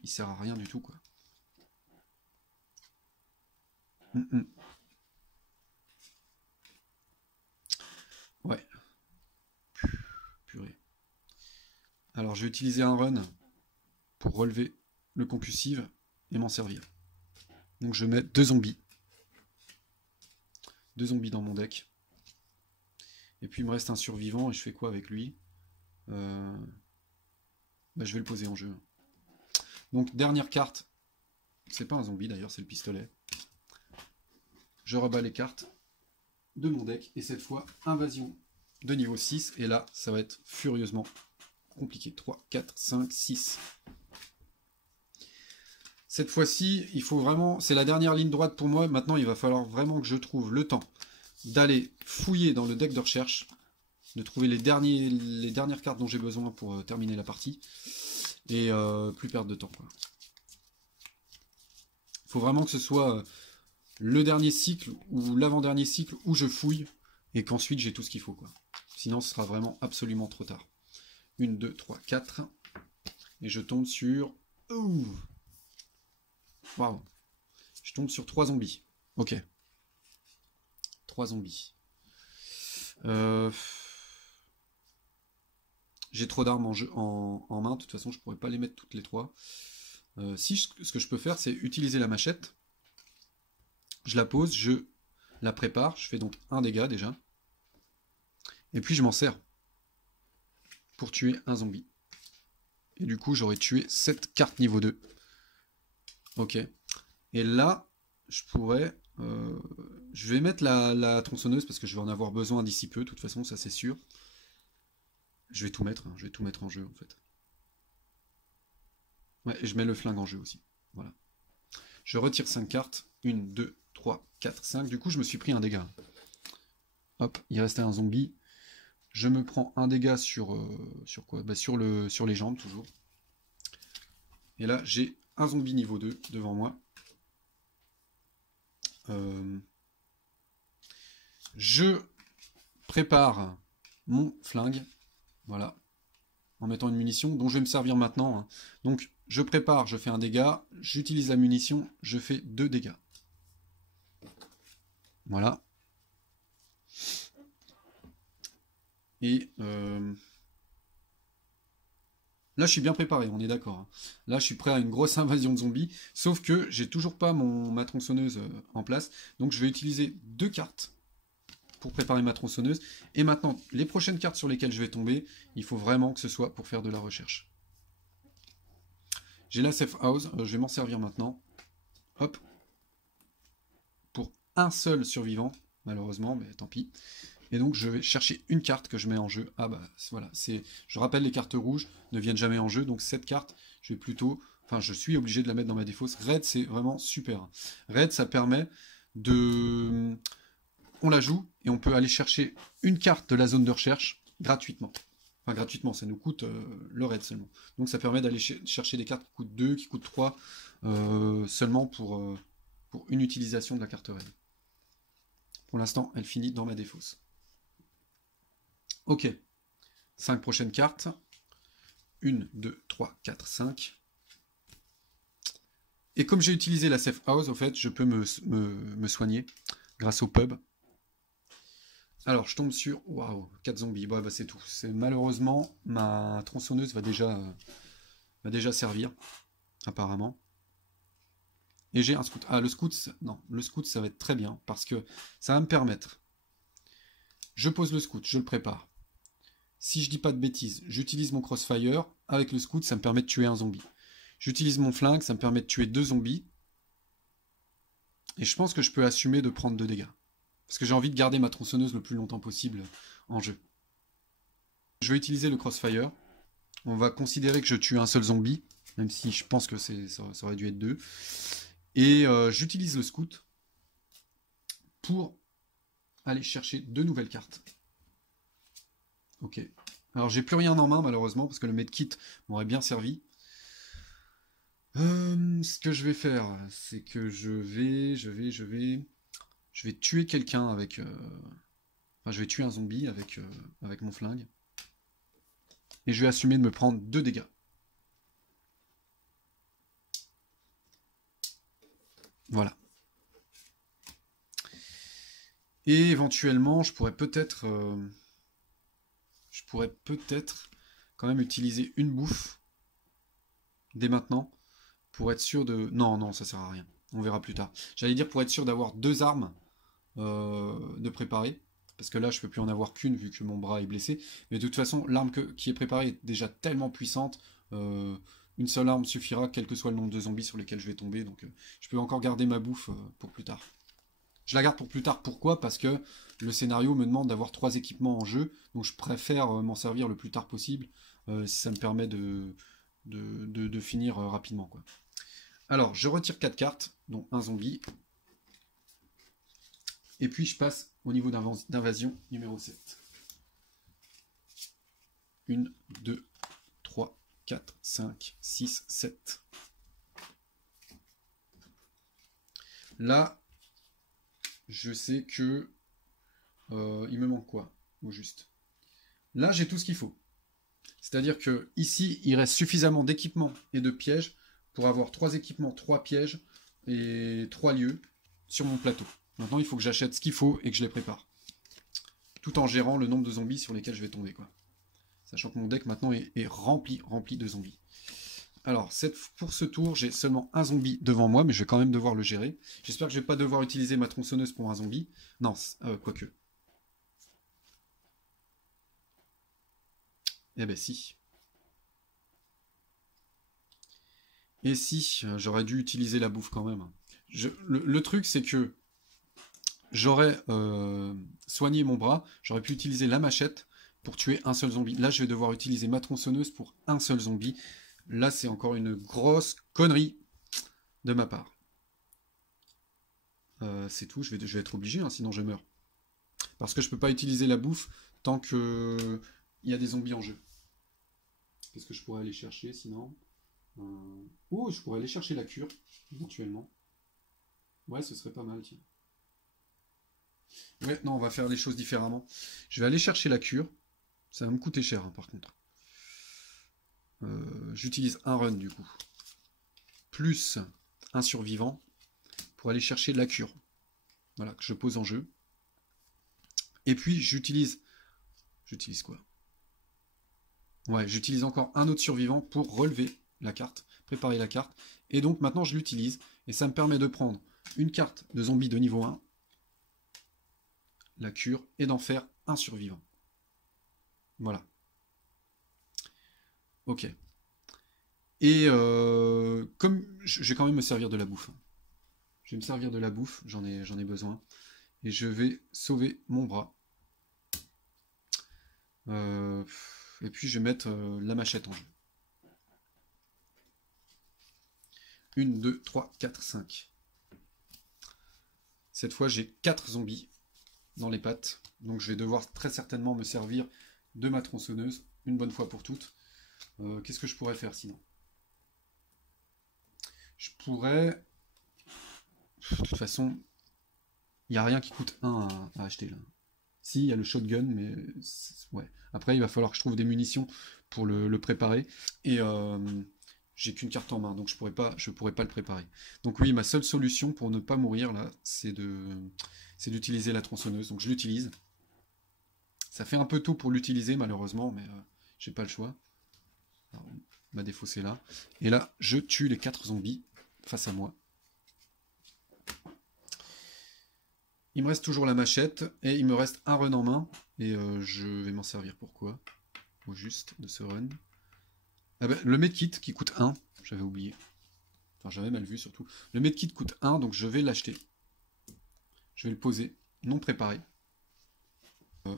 il sert à rien du tout, quoi. Mm. Ouais. Purée. Alors, je vais utiliser un run pour relever le concussive et m'en servir. Donc, je mets 2 zombies. 2 zombies dans mon deck. Et puis, il me reste un survivant et je fais quoi avec lui? Bah, je vais le poser en jeu. Donc, dernière carte. C'est pas un zombie d'ailleurs, c'est le pistolet. Je rebats les cartes de mon deck. Et cette fois, invasion de niveau 6. Et là, ça va être furieusement compliqué. 3, 4, 5, 6. Cette fois-ci, il faut vraiment... C'est la dernière ligne droite pour moi. Maintenant, il va falloir vraiment que je trouve le temps d'aller fouiller dans le deck de recherche, de trouver les dernières cartes dont j'ai besoin pour terminer la partie. Et plus perdre de temps, quoi. Il faut vraiment que ce soit le dernier cycle ou l'avant-dernier cycle où je fouille et qu'ensuite j'ai tout ce qu'il faut, quoi. Sinon, ce sera vraiment absolument trop tard. 1, 2, 3, 4. Et je tombe sur... Ouh. Waouh. Je tombe sur 3 zombies. Ok. 3 zombies. J'ai trop d'armes en main. De toute façon, je pourrais pas les mettre toutes les 3. Ce que je peux faire, c'est utiliser la machette. Je la pose, je la prépare. Je fais donc un dégât déjà. Et puis je m'en sers pour tuer un zombie. Et du coup, j'aurais tué 7 cartes niveau 2. Ok. Et là, je pourrais... je vais mettre la tronçonneuse parce que je vais en avoir besoin d'ici peu. De toute façon, ça c'est sûr. Je vais tout mettre. Hein, je vais tout mettre en jeu en fait. Ouais, et je mets le flingue en jeu aussi. Voilà. Je retire 5 cartes. 1, 2, 3, 4, 5. Du coup, je me suis pris un dégât. Hop, il restait un zombie. Je me prends un dégât sur quoi? Bah, sur les jambes, toujours. Et là, j'ai un zombie niveau 2 devant moi. Je prépare mon flingue. Voilà. en mettant une munition dont je vais me servir maintenant. Hein. Donc je prépare, je fais un dégât, j'utilise la munition, je fais 2 dégâts. Voilà. Et là, je suis bien préparé, on est d'accord. Hein. Là, je suis prêt à une grosse invasion de zombies, sauf que j'ai toujours pas ma tronçonneuse en place. Donc, je vais utiliser 2 cartes pour préparer ma tronçonneuse. Et maintenant, les prochaines cartes sur lesquelles je vais tomber, il faut vraiment que ce soit pour faire de la recherche. J'ai la safe house, je vais m'en servir maintenant. Hop. Pour un seul survivant, malheureusement, mais tant pis. Et donc je vais chercher une carte que je mets en jeu. Ah bah voilà, je rappelle, les cartes rouges ne viennent jamais en jeu, donc cette carte, je vais plutôt, enfin je suis obligé de la mettre dans ma défausse. Raid, c'est vraiment super. Raid, ça permet de, on la joue et on peut aller chercher une carte de la zone de recherche gratuitement. Enfin gratuitement, ça nous coûte le raid seulement. Donc ça permet d'aller chercher des cartes qui coûtent 2, qui coûtent 3, seulement pour une utilisation de la carte raid. Pour l'instant, elle finit dans ma défausse. Ok, 5 prochaines cartes. 1, 2, 3, 4, 5. Et comme j'ai utilisé la safe house, au fait, je peux me soigner grâce au pub. Alors, je tombe sur... Waouh, 4 zombies. Bah, c'est tout. Malheureusement, ma tronçonneuse va déjà servir, apparemment. Et j'ai un scout. Ah, le scout, non. Le scout, ça va être très bien, parce que ça va me permettre... Je pose le scout, je le prépare. Si je dis pas de bêtises, j'utilise mon crossfire. Avec le scout, ça me permet de tuer un zombie. J'utilise mon flingue, ça me permet de tuer 2 zombies. Et je pense que je peux assumer de prendre 2 dégâts. Parce que j'ai envie de garder ma tronçonneuse le plus longtemps possible en jeu. Je vais utiliser le crossfire. On va considérer que je tue un seul zombie. Même si je pense que ça aurait dû être 2. Et j'utilise le scout pour aller chercher 2 nouvelles cartes. Ok. Alors j'ai plus rien en main malheureusement parce que le medkit m'aurait bien servi. Ce que je vais faire, c'est que je vais tuer quelqu'un avec... Enfin, je vais tuer un zombie avec mon flingue. Et je vais assumer de me prendre 2 dégâts. Voilà. Et éventuellement, je pourrais peut-être quand même utiliser une bouffe dès maintenant pour être sûr de... Non, ça sert à rien. On verra plus tard. J'allais dire pour être sûr d'avoir 2 armes de préparer. Parce que là, je peux plus en avoir qu'une vu que mon bras est blessé. Mais de toute façon, l'arme qui est préparée est déjà tellement puissante. Une seule arme suffira, quel que soit le nombre de zombies sur lesquels je vais tomber. Donc je peux encore garder ma bouffe pour plus tard. Je la garde pour plus tard, pourquoi? Parce que le scénario me demande d'avoir 3 équipements en jeu, donc je préfère m'en servir le plus tard possible, si ça me permet de finir rapidement, quoi. Alors, je retire 4 cartes, dont un zombie, et puis je passe au niveau d'invasion numéro 7. 1, 2, 3, 4, 5, 6, 7. Là, je sais que il me manque quoi, au juste. Là, j'ai tout ce qu'il faut. C'est-à-dire que ici, il reste suffisamment d'équipements et de pièges pour avoir 3 équipements, 3 pièges et 3 lieux sur mon plateau. Maintenant, il faut que j'achète ce qu'il faut et que je les prépare. Tout en gérant le nombre de zombies sur lesquels je vais tomber, quoi. Sachant que mon deck maintenant est rempli de zombies. Alors, pour ce tour, j'ai seulement un zombie devant moi, mais je vais quand même devoir le gérer. J'espère que je ne vais pas devoir utiliser ma tronçonneuse pour un zombie. Non, quoique. Eh ben si. Et si, j'aurais dû utiliser la bouffe quand même. Le truc, c'est que j'aurais soigné mon bras, j'aurais pu utiliser la machette pour tuer un seul zombie. Là, je vais devoir utiliser ma tronçonneuse pour un seul zombie. Là, c'est encore une grosse connerie de ma part. C'est tout, je vais être obligé, hein, sinon je meurs. Parce que je peux pas utiliser la bouffe tant que il y a des zombies en jeu. Qu'est-ce que je pourrais aller chercher sinon? Oh, je pourrais aller chercher la cure, éventuellement. Ouais, ce serait pas mal, tiens. Ouais, non, on va faire les choses différemment. Je vais aller chercher la cure. Ça va me coûter cher, hein, par contre. j'utilise un run du coup, plus un survivant pour aller chercher la cure. Voilà, que je pose en jeu. Et puis j'utilise quoi? Ouais, j'utilise encore un autre survivant pour relever la carte, préparer la carte. Et donc maintenant je l'utilise. Et ça me permet de prendre une carte de zombie de niveau 1, la cure, et d'en faire un survivant. Voilà. Ok. Et comme je vais quand même me servir de la bouffe. Je vais me servir de la bouffe, j'en ai besoin. Et je vais sauver mon bras. Et puis je vais mettre la machette en jeu. 1, 2, 3, 4, 5. Cette fois j'ai 4 zombies dans les pattes. Donc je vais devoir très certainement me servir de ma tronçonneuse une bonne fois pour toutes. Qu'est-ce que je pourrais faire sinon? Je pourrais... De toute façon, il n'y a rien qui coûte 1 à acheter là. Si, il y a le shotgun, mais... Ouais. Après, il va falloir que je trouve des munitions pour le préparer. Et j'ai qu'une carte en main, donc je pourrais pas le préparer. Donc oui, ma seule solution pour ne pas mourir là, c'est d'utiliser la tronçonneuse. Donc je l'utilise. Ça fait un peu tôt pour l'utiliser malheureusement, mais j'ai pas le choix. Alors, ma défaut c'est là. Et là, je tue les 4 zombies face à moi. Il me reste toujours la machette et il me reste un run en main. Et je vais m'en servir pourquoi? Au juste de ce run. Ah ben, le medkit qui coûte 1, j'avais oublié. Enfin, j'avais mal vu surtout. Le medkit coûte 1, donc je vais l'acheter. Je vais le poser, non préparé.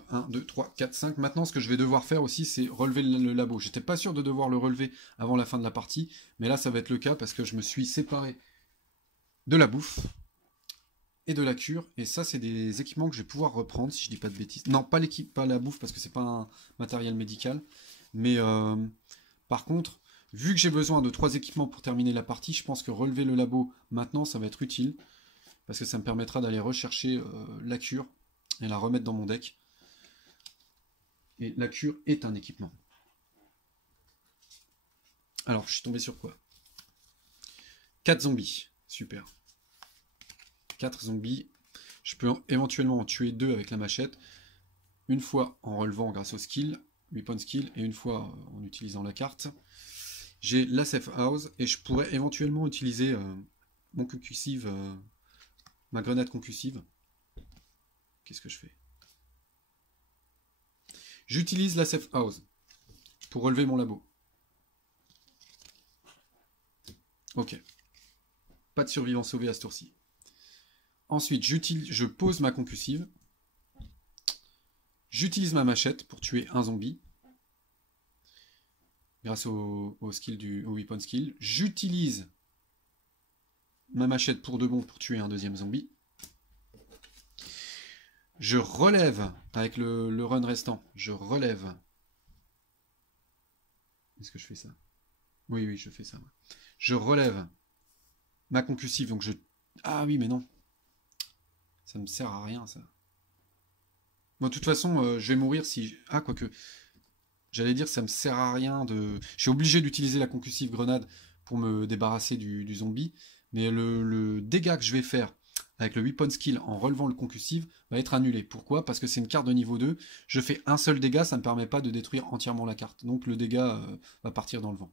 1, 2, 3, 4, 5. Maintenant, ce que je vais devoir faire aussi, c'est relever le labo. J'étais pas sûr de devoir le relever avant la fin de la partie, mais là, ça va être le cas parce que je me suis séparé de la bouffe et de la cure. Et ça, c'est des équipements que je vais pouvoir reprendre, si je dis pas de bêtises. Non, pas la bouffe, parce que c'est pas un matériel médical. Mais par contre, vu que j'ai besoin de 3 équipements pour terminer la partie, je pense que relever le labo maintenant, ça va être utile. Parce que ça me permettra d'aller rechercher la cure et la remettre dans mon deck. Et la cure est un équipement. Alors, je suis tombé sur quoi? 4 zombies. Super. 4 zombies. Je peux éventuellement en tuer 2 avec la machette. Une fois en relevant grâce au skill, weapon skill, et une fois en utilisant la carte. J'ai la safe house, et je pourrais éventuellement utiliser mon concussive, ma grenade concussive. Qu'est-ce que je fais? J'utilise la safe house pour relever mon labo. Ok. Pas de survivants sauvés à ce tour-ci. Ensuite, je pose ma concussive. J'utilise ma machette pour tuer un zombie. Grâce au skill au weapon skill. J'utilise ma machette pour de bon pour tuer un deuxième zombie. Je relève avec le run restant. Je relève. Est-ce que je fais ça? Oui, oui, je fais ça. Ouais. Je relève ma concussive. Donc je... Ah oui, mais non. Ça me sert à rien, ça. Bon, de toute façon, je vais mourir si... Ah, quoique... J'allais dire, ça me sert à rien de... Je suis obligé d'utiliser la concussive grenade pour me débarrasser du zombie. Mais le dégât que je vais faire avec le weapon skill en relevant le concussive va être annulé. Pourquoi? Parce que c'est une carte de niveau 2. Je fais un seul dégât, ça ne me permet pas de détruire entièrement la carte. Donc le dégât va partir dans le vent.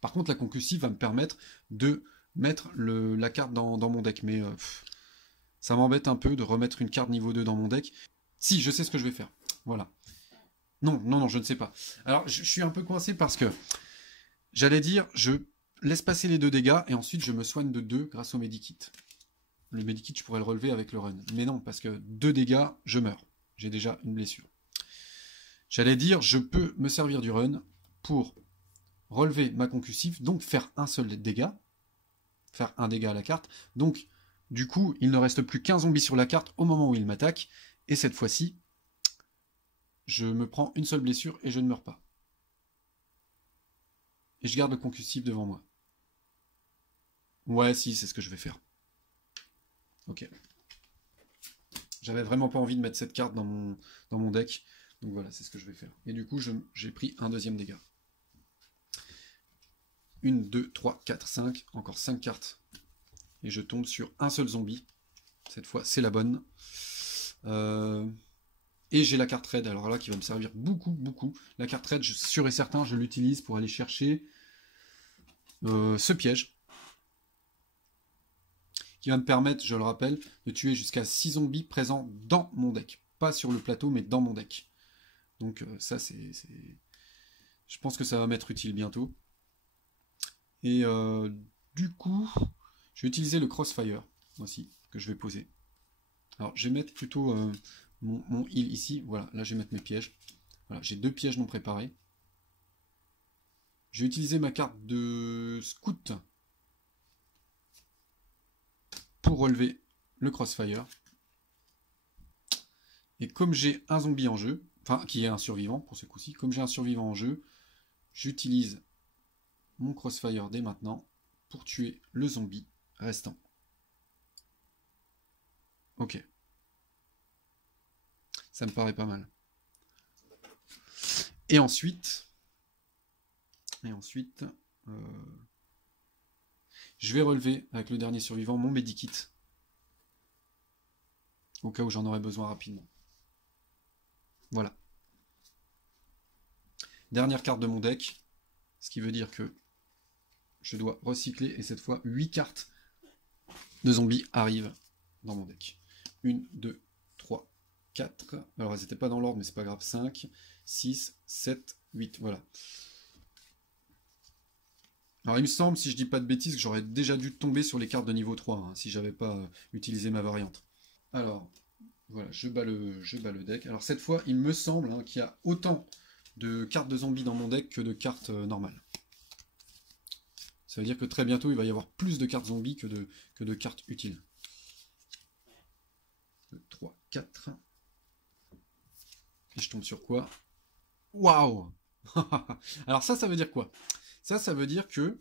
Par contre, la concussive va me permettre de mettre la carte dans mon deck. Mais ça m'embête un peu de remettre une carte niveau 2 dans mon deck. Si, je sais ce que je vais faire. Voilà. Non, non, non, je ne sais pas. Alors, je suis un peu coincé parce que j'allais dire, je laisse passer les 2 dégâts et ensuite je me soigne de 2 grâce au medikit. Le medikit, je pourrais le relever avec le run. Mais non, parce que 2 dégâts, je meurs. J'ai déjà une blessure. J'allais dire, je peux me servir du run pour relever ma concussive, donc faire un seul dégât. Faire un dégât à la carte. Donc, du coup, il ne reste plus qu'un zombie sur la carte au moment où il m'attaque. Et cette fois-ci, je me prends une seule blessure et je ne meurs pas. Et je garde le concussive devant moi. Ouais, si, c'est ce que je vais faire. Ok. J'avais vraiment pas envie de mettre cette carte dans mon deck. Donc voilà, c'est ce que je vais faire. Et du coup, j'ai pris un deuxième dégât. 1, 2, 3, 4, 5. Encore 5 cartes. Et je tombe sur un seul zombie. Cette fois, c'est la bonne. Et j'ai la carte raid, alors là, qui va me servir beaucoup, beaucoup. La carte raid, sûr et certain, je l'utilise pour aller chercher ce piège. Qui va me permettre, je le rappelle, de tuer jusqu'à 6 zombies présents dans mon deck. Pas sur le plateau, mais dans mon deck. Donc ça, c'est... Je pense que ça va m'être utile bientôt. Et du coup, je vais utiliser le crossfire aussi, que je vais poser. Alors, je vais mettre plutôt mon heal ici. Voilà, là, je vais mettre mes pièges. Voilà, j'ai 2 pièges non préparés. Je vais utiliser ma carte de scout pour relever le crossfire. Et comme j'ai un zombie en jeu, enfin, qui est un survivant pour ce coup-ci, comme j'ai un survivant en jeu, j'utilise mon crossfire dès maintenant pour tuer le zombie restant. Ok. Ça me paraît pas mal. Et ensuite, je vais relever avec le dernier survivant mon medikit. Au cas où j'en aurais besoin rapidement. Voilà. Dernière carte de mon deck. Ce qui veut dire que je dois recycler. Et cette fois, 8 cartes de zombies arrivent dans mon deck. 1, 2, 3, 4. Alors elles n'étaient pas dans l'ordre, mais c'est pas grave. 5, 6, 7, 8. Voilà. Alors il me semble, si je dis pas de bêtises, que j'aurais déjà dû tomber sur les cartes de niveau 3, hein, si j'avais pas utilisé ma variante. Alors, voilà, je bats le deck. Alors cette fois, il me semble hein, qu'il y a autant de cartes de zombies dans mon deck que de cartes normales. Ça veut dire que très bientôt, il va y avoir plus de cartes zombies que de cartes utiles. 2, 3, 4. Et je tombe sur quoi? Waouh! Alors ça veut dire quoi? Ça veut dire que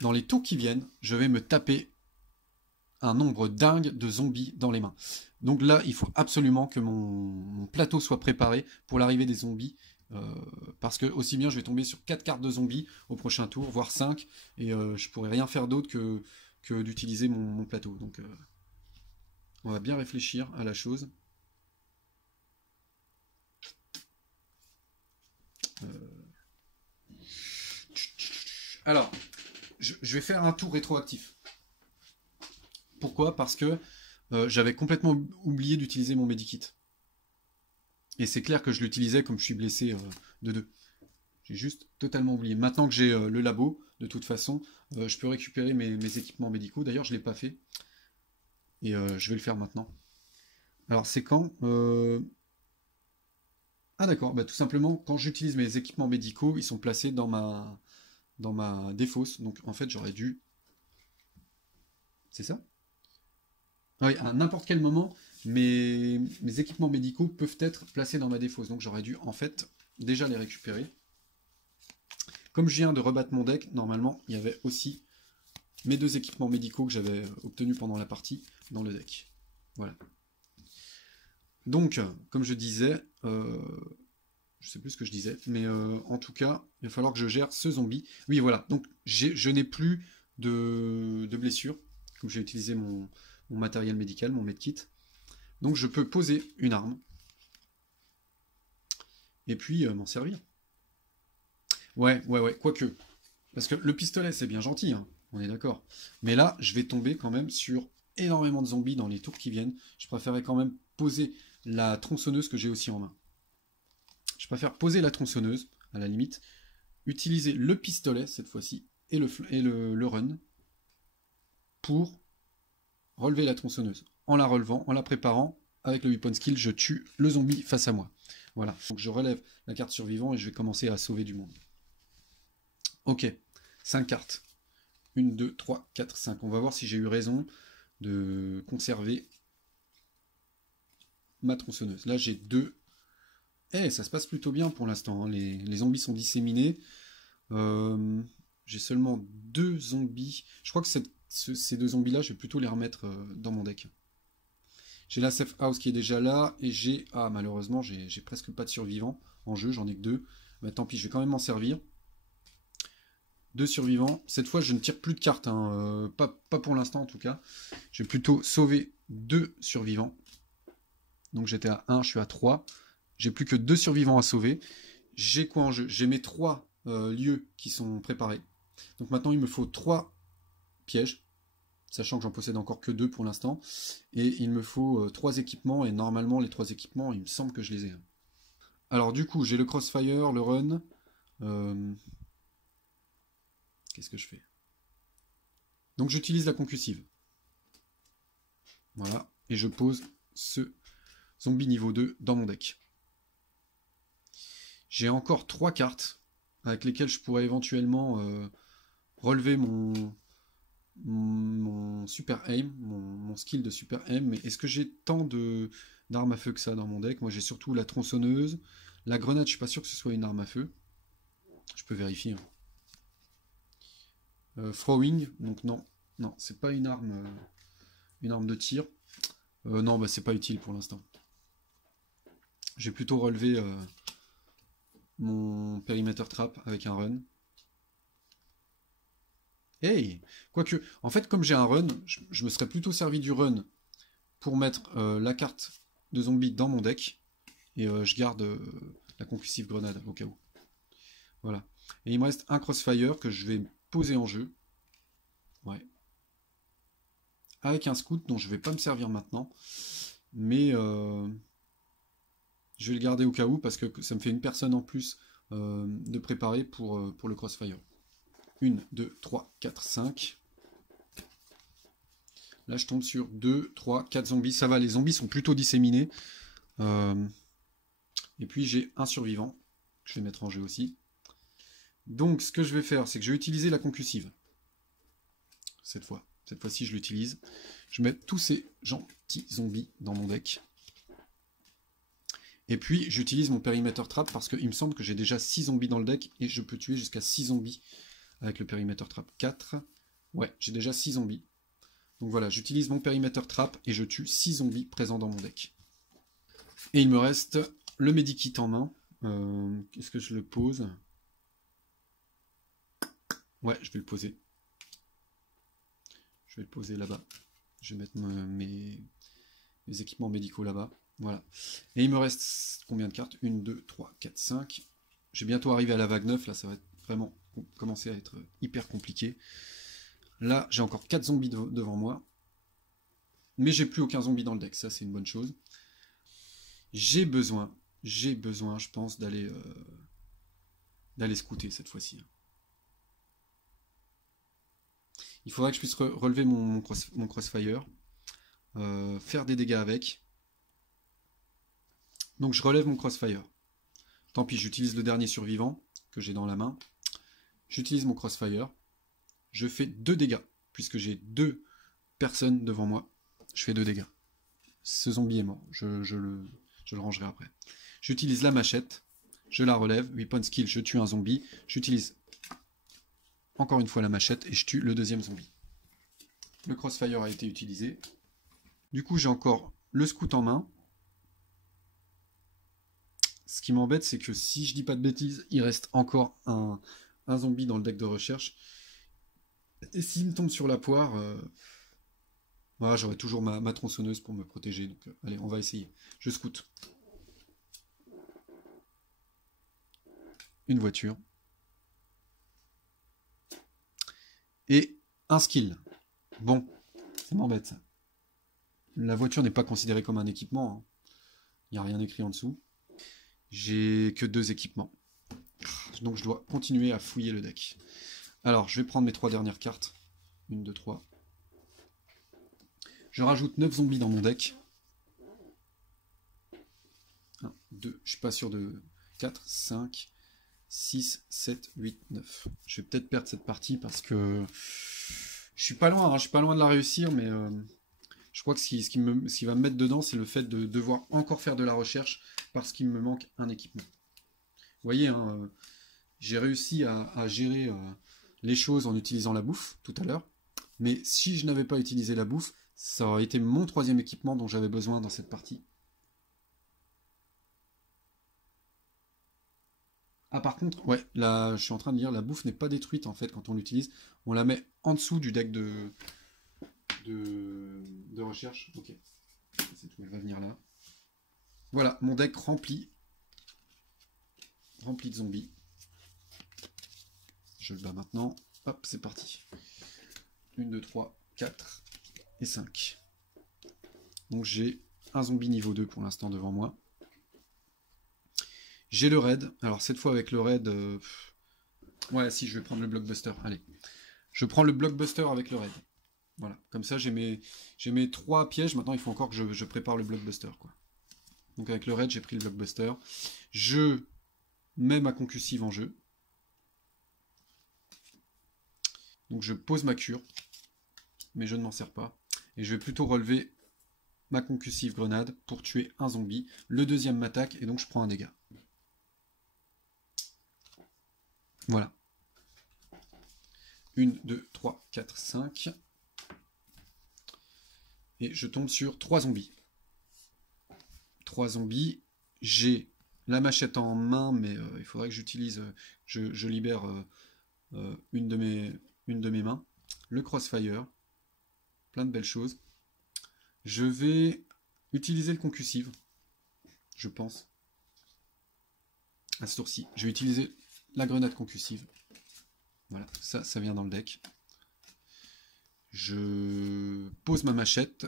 dans les tours qui viennent, je vais me taper un nombre dingue de zombies dans les mains. Donc là, il faut absolument que mon plateau soit préparé pour l'arrivée des zombies. Parce que aussi bien je vais tomber sur 4 cartes de zombies au prochain tour, voire 5, et je pourrais rien faire d'autre que d'utiliser mon plateau. Donc on va bien réfléchir à la chose. Alors, je vais faire un tour rétroactif. Pourquoi? Parce que j'avais complètement oublié d'utiliser mon medikit. Et c'est clair que je l'utilisais comme je suis blessé de 2. J'ai juste totalement oublié. Maintenant que j'ai le labo, de toute façon, je peux récupérer mes équipements médicaux. D'ailleurs, je ne l'ai pas fait. Et je vais le faire maintenant. Alors, c'est quand Ah d'accord, bah, tout simplement, quand j'utilise mes équipements médicaux, ils sont placés dans ma défausse. Donc, en fait, j'aurais dû... C'est ça? Oui, à n'importe quel moment, mes équipements médicaux peuvent être placés dans ma défausse. Donc, j'aurais dû, en fait, déjà les récupérer. Comme je viens de rebattre mon deck, normalement, il y avait aussi mes 2 équipements médicaux que j'avais obtenus pendant la partie dans le deck. Voilà. Donc, comme je disais, je sais plus ce que je disais, mais en tout cas, il va falloir que je gère ce zombie. Oui, voilà. Donc, je n'ai plus de blessure, comme j'ai utilisé mon matériel médical, mon medkit. Donc, je peux poser une arme et puis m'en servir. Ouais, quoique. Parce que le pistolet, c'est bien gentil, hein, on est d'accord. Mais là, je vais tomber quand même sur énormément de zombies dans les tours qui viennent. Je préférerais quand même poser la tronçonneuse que j'ai aussi en main. Je préfère poser la tronçonneuse, à la limite, utiliser le pistolet, cette fois-ci, et le run, pour relever la tronçonneuse. En la relevant, en la préparant, avec le weapon skill, je tue le zombie face à moi. Voilà, donc je relève la carte survivant et je vais commencer à sauver du monde. Ok, 5 cartes. 1, 2, 3, 4, 5. On va voir si j'ai eu raison de conserver ma tronçonneuse. Là, j'ai 2. Ça se passe plutôt bien pour l'instant. Hein. Les zombies sont disséminés. J'ai seulement 2 zombies. Je crois que ces 2 zombies-là, je vais plutôt les remettre dans mon deck. J'ai la safe house qui est déjà là. Et j'ai... Ah, malheureusement, j'ai presque pas de survivants en jeu. J'en ai que 2. Bah, tant pis, je vais quand même m'en servir. 2 survivants. Cette fois, je ne tire plus de cartes, hein, pas pour l'instant en tout cas. Je vais plutôt sauver 2 survivants. Donc j'étais à 1, je suis à 3. J'ai plus que 2 survivants à sauver. J'ai quoi en jeu? J'ai mes 3 lieux qui sont préparés. Donc maintenant, il me faut 3 pièges, sachant que j'en possède encore que 2 pour l'instant. Et il me faut 3 équipements, et normalement, les 3 équipements, il me semble que je les ai. Alors du coup, j'ai le crossfire, le run. Qu'est-ce que je fais? Donc j'utilise la concussive. Voilà, et je pose ce zombie niveau 2 dans mon deck. J'ai encore 3 cartes avec lesquelles je pourrais éventuellement relever mon super aim, mon skill de super aim, mais est-ce que j'ai tant d'armes à feu que ça dans mon deck? Moi j'ai surtout la tronçonneuse, la grenade, je suis pas sûr que ce soit une arme à feu. Je peux vérifier. Throwing, donc non, c'est pas une arme de tir. Non, bah c'est pas utile pour l'instant. J'ai plutôt relevé mon périmètre trap avec un run. Hey! Quoique, en fait, comme j'ai un run, je me serais plutôt servi du run pour mettre la carte de zombie dans mon deck. Et je garde la concussive grenade au cas où. Voilà. Et il me reste un crossfire que je vais poser en jeu. Ouais. Avec un scout dont je ne vais pas me servir maintenant. Mais je vais le garder au cas où parce que ça me fait une personne en plus de préparer pour le crossfire. 1, 2, 3, 4, 5. Là, je tombe sur 2, 3, 4 zombies. Ça va, les zombies sont plutôt disséminés. Et puis, j'ai un survivant que je vais mettre en jeu aussi. Donc, ce que je vais faire, c'est que je vais utiliser la concussive. Cette fois-ci, je l'utilise. Je mets tous ces gentils zombies dans mon deck. Et puis, j'utilise mon périmètre trap parce qu'il me semble que j'ai déjà 6 zombies dans le deck et je peux tuer jusqu'à 6 zombies avec le périmètre trap. 4. Ouais, j'ai déjà 6 zombies. Donc voilà, j'utilise mon périmètre trap et je tue 6 zombies présents dans mon deck. Et il me reste le medikit en main. Est-ce que je le pose? Ouais, je vais le poser. Je vais le poser là-bas. Je vais mettre mes équipements médicaux là-bas. Voilà. Et il me reste combien de cartes? 1, 2, 3, 4, 5. J'ai bientôt arrivé à la vague 9. Là, ça va être vraiment commencer à être hyper compliqué. Là, j'ai encore 4 zombies devant moi. Mais j'ai plus aucun zombie dans le deck. Ça, c'est une bonne chose. J'ai besoin, je pense, d'aller scouter cette fois-ci. Il faudrait que je puisse relever mon crossfire. Faire des dégâts avec. Donc je relève mon crossfire. Tant pis, j'utilise le dernier survivant que j'ai dans la main. J'utilise mon crossfire. Je fais 2 dégâts, puisque j'ai 2 personnes devant moi. Je fais 2 dégâts. Ce zombie est mort. Je le rangerai après. J'utilise la machette. Je la relève. Weapon skill, je tue un zombie. J'utilise encore une fois la machette et je tue le deuxième zombie. Le crossfire a été utilisé. Du coup, j'ai encore le scout en main. Ce qui m'embête, c'est que si je dis pas de bêtises, il reste encore un zombie dans le deck de recherche. Et s'il me tombe sur la poire, voilà, j'aurai toujours ma tronçonneuse pour me protéger. Donc, allez, on va essayer. Je scoute. Une voiture. Et un skill. Bon, ça m'embête ça. La voiture n'est pas considérée comme un équipement. Hein. Il n'y a rien écrit en dessous. J'ai que 2 équipements. Donc je dois continuer à fouiller le deck. Alors, je vais prendre mes 3 dernières cartes. 1, 2, 3. Je rajoute 9 zombies dans mon deck. 1, 2, je suis pas sûr de... 4, 5, 6, 7, 8, 9. Je vais peut-être perdre cette partie parce que... Je suis pas loin, hein, je suis pas loin de la réussir, mais... Je crois que ce qui va me mettre dedans, c'est le fait de devoir encore faire de la recherche parce qu'il me manque un équipement. Vous voyez, hein, j'ai réussi à gérer les choses en utilisant la bouffe tout à l'heure. Mais si je n'avais pas utilisé la bouffe, ça aurait été mon 3e équipement dont j'avais besoin dans cette partie. Ah par contre, ouais, là je suis en train de lire, la bouffe n'est pas détruite en fait quand on l'utilise. On la met en dessous du deck de recherche. Ok, c'est tout, elle va venir là. Voilà, mon deck rempli de zombies. Je le bats maintenant. Hop, c'est parti. 1, 2, 3, 4 et 5. Donc j'ai un zombie niveau 2 pour l'instant devant moi. J'ai le raid. Alors cette fois avec le raid... Ouais, si, je vais prendre le blockbuster. Allez. Je prends le blockbuster avec le raid. Voilà. Comme ça, j'ai mes 3 pièges. Maintenant, il faut encore que je prépare le blockbuster, quoi. Donc avec le raid, j'ai pris le blockbuster. Je mets ma concussive en jeu. Donc je pose ma cure. Mais je ne m'en sers pas. Et je vais plutôt relever ma concussive grenade pour tuer un zombie. Le deuxième m'attaque et donc je prends un dégât. Voilà. 1, 2, 3, 4, 5. Et je tombe sur 3 zombies. 3 zombies. J'ai la machette en main, mais il faudrait que j'utilise... je libère une de mes mains. Le crossfire. Plein de belles choses. Je vais utiliser le concussive. Je pense. À ce tour-ci. Je vais utiliser la grenade concussive. Voilà, ça vient dans le deck. Je pose ma machette.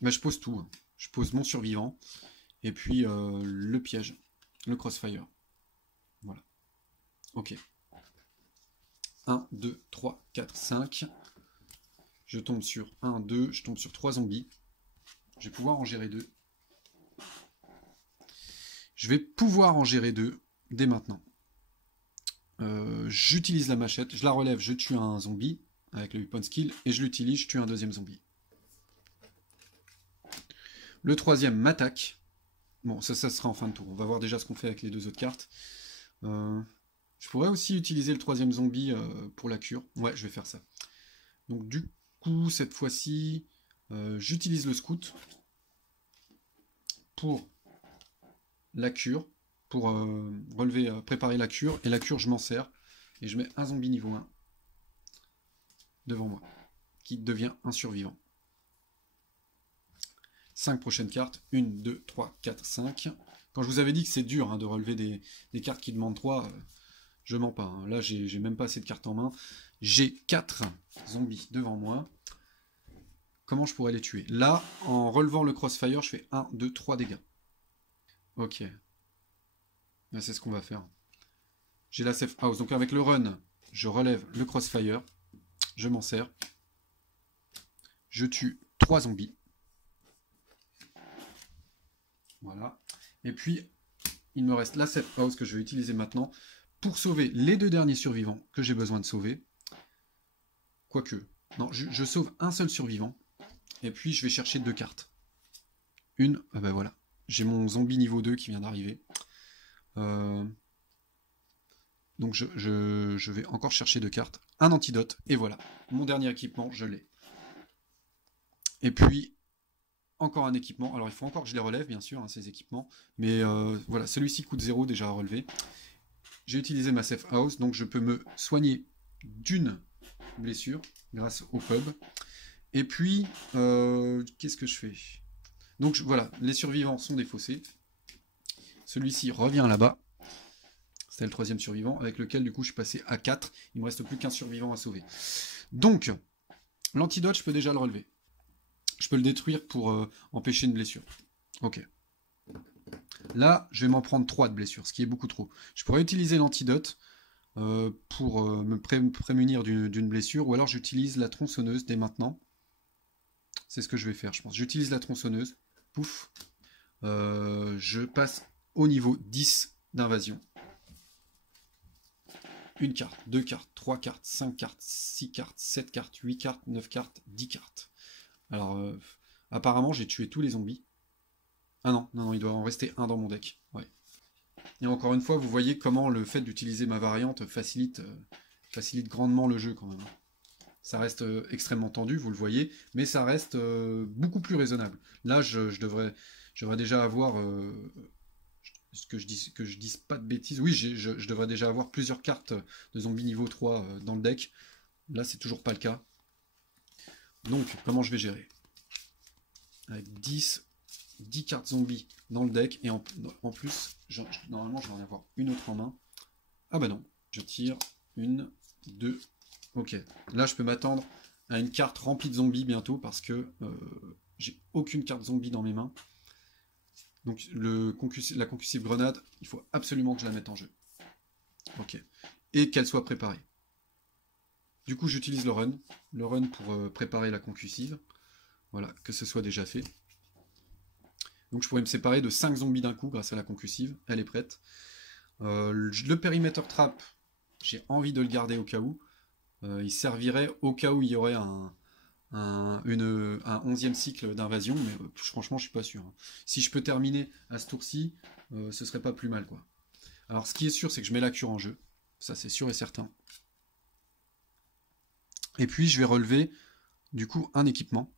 Je pose tout. Hein. Je pose mon survivant. Et puis le piège. Le crossfire. Voilà. Ok. 1, 2, 3, 4, 5. Je tombe sur 1, 2. Je tombe sur 3 zombies. Je vais pouvoir en gérer 2. Je vais pouvoir en gérer 2 dès maintenant. J'utilise la machette. Je la relève. Je tue un zombie avec le weapon skill. Et je l'utilise. Je tue un deuxième zombie. Le troisième m'attaque. Bon, ça sera en fin de tour. On va voir déjà ce qu'on fait avec les 2 autres cartes. Je pourrais aussi utiliser le troisième zombie pour la cure. Ouais, je vais faire ça. Donc du coup, cette fois-ci, j'utilise le scout pour la cure, pour préparer la cure. Et la cure, je m'en sers. Et je mets un zombie niveau 1 devant moi, qui devient un survivant. 5 prochaines cartes. 1, 2, 3, 4, 5. Quand je vous avais dit que c'est dur hein, de relever des cartes qui demandent 3, je mens pas. Hein. Là, j'ai même pas assez de cartes en main. J'ai 4 zombies devant moi. Comment je pourrais les tuer? Là, en relevant le crossfire, je fais 1, 2, 3 dégâts. Ok. C'est ce qu'on va faire. J'ai la safe house. Donc avec le run, je relève le crossfire. Je m'en sers. Je tue 3 zombies. Voilà. Et puis, il me reste la safe house que je vais utiliser maintenant pour sauver les 2 derniers survivants que j'ai besoin de sauver. Quoique, non, je sauve un seul survivant. Et puis, je vais chercher 2 cartes. Une, ben voilà. J'ai mon zombie niveau 2 qui vient d'arriver. Donc, je vais encore chercher 2 cartes. Un antidote, et voilà. Mon dernier équipement, je l'ai. Et puis, encore un équipement. Alors, il faut encore que je les relève, bien sûr, hein, ces équipements. Mais voilà, celui-ci coûte 0 déjà à relever. J'ai utilisé ma safe house, donc je peux me soigner d'une blessure grâce au pub. Et puis, qu'est-ce que je fais? Donc voilà, les survivants sont défaussés. Celui-ci revient là-bas. C'était le troisième survivant, avec lequel du coup je suis passé à 4. Il me reste plus qu'un survivant à sauver. Donc, l'antidote, je peux déjà le relever. Je peux le détruire pour empêcher une blessure. Ok. Là, je vais m'en prendre 3 de blessures, ce qui est beaucoup trop. Je pourrais utiliser l'antidote pour me prémunir d'une blessure, ou alors j'utilise la tronçonneuse dès maintenant. C'est ce que je vais faire, je pense. J'utilise la tronçonneuse. Pouf. Je passe au niveau 10 d'invasion. 1 carte, 2 cartes, 3 cartes, 5 cartes, 6 cartes, 7 cartes, 8 cartes, 9 cartes, 10 cartes. Alors, apparemment, j'ai tué tous les zombies. Ah non, non, non, il doit en rester un dans mon deck. Ouais. Et encore une fois, vous voyez comment le fait d'utiliser ma variante facilite grandement le jeu quand même. Ça reste extrêmement tendu, vous le voyez, mais ça reste beaucoup plus raisonnable. Là, je devrais déjà avoir... que je dise pas de bêtises. Oui, je devrais déjà avoir plusieurs cartes de zombies niveau 3 dans le deck. Là, c'est toujours pas le cas. Donc, comment je vais gérer? Avec 10 cartes zombies dans le deck, et en plus, normalement, je vais en avoir une autre en main. Ah bah non, je tire une, deux. Ok, là, je peux m'attendre à une carte remplie de zombies bientôt, parce que j'ai aucune carte zombie dans mes mains. Donc la concussive grenade, il faut absolument que je la mette en jeu. Ok. Et qu'elle soit préparée. Du coup, j'utilise le run. Le run pour préparer la concussive. Voilà, que ce soit déjà fait. Donc je pourrais me séparer de 5 zombies d'un coup grâce à la concussive. Elle est prête. Le périmètre trap, j'ai envie de le garder au cas où. Il servirait au cas où il y aurait un 11e cycle d'invasion, mais franchement, je suis pas sûr. Si je peux terminer à ce tour-ci, ce serait pas plus mal, quoi. Alors, ce qui est sûr, c'est que je mets la cure en jeu. Ça, c'est sûr et certain. Et puis, je vais relever, du coup, un équipement.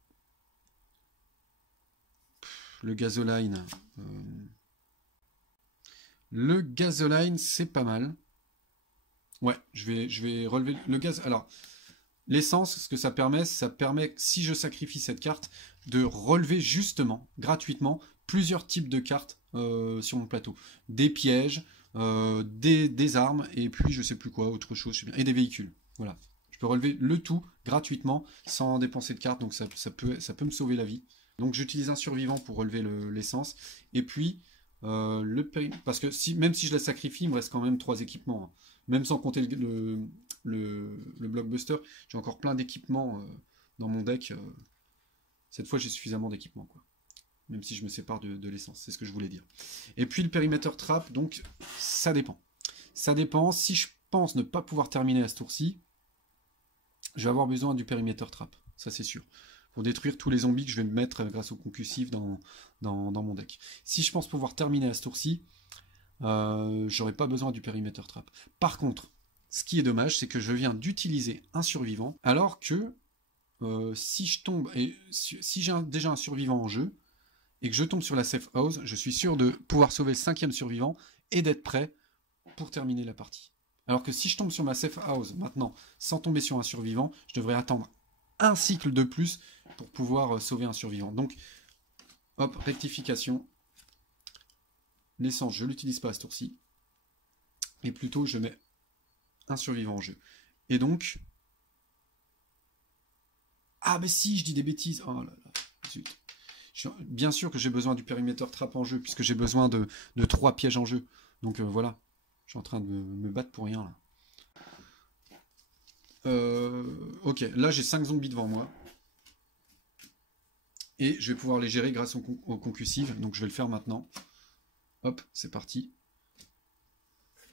Le gasoline. Le gasoline, c'est pas mal. Ouais, je vais relever le gaz. Alors, l'essence, ce que ça permet, si je sacrifie cette carte, de relever justement, gratuitement, plusieurs types de cartes sur mon plateau. Des pièges, des armes, et puis je sais plus quoi, autre chose, je sais bien, et des véhicules. Voilà. Je peux relever le tout gratuitement, sans dépenser de cartes, donc ça peut me sauver la vie. Donc j'utilise un survivant pour relever l'essence, et puis parce que même si je la sacrifie, il me reste quand même 3 équipements. Hein. Même sans compter le blockbuster, j'ai encore plein d'équipements dans mon deck. Cette fois, j'ai suffisamment d'équipements, quoi. Même si je me sépare de l'essence, c'est ce que je voulais dire. Et puis le périmètre trap, donc ça dépend. Ça dépend. Si je pense ne pas pouvoir terminer à ce tour-ci, je vais avoir besoin du périmètre trap. Ça, c'est sûr. Pour détruire tous les zombies que je vais me mettre grâce au concussif dans mon deck. Si je pense pouvoir terminer à ce tour-ci, j'aurais pas besoin du périmètre trap. Par contre, ce qui est dommage, c'est que je viens d'utiliser un survivant, alors que si je tombe, et si j'ai déjà un survivant en jeu, et que je tombe sur la safe house, je suis sûr de pouvoir sauver le 5e survivant et d'être prêt pour terminer la partie. Alors que si je tombe sur ma safe house maintenant, sans tomber sur un survivant, je devrais attendre un cycle de plus pour pouvoir sauver un survivant. Donc, hop, rectification. L'essence, je ne l'utilise pas à ce tour-ci. Et plutôt, je mets un survivant en jeu. Et donc... Ah, mais si, je dis des bêtises. Oh là là, zut. Bien sûr que j'ai besoin du périmètre trap en jeu, puisque j'ai besoin de 3 pièges en jeu. Donc voilà, je suis en train de me battre pour rien, là. Ok, là j'ai 5 zombies devant moi. Et je vais pouvoir les gérer grâce au concussive, donc je vais le faire maintenant. Hop, c'est parti.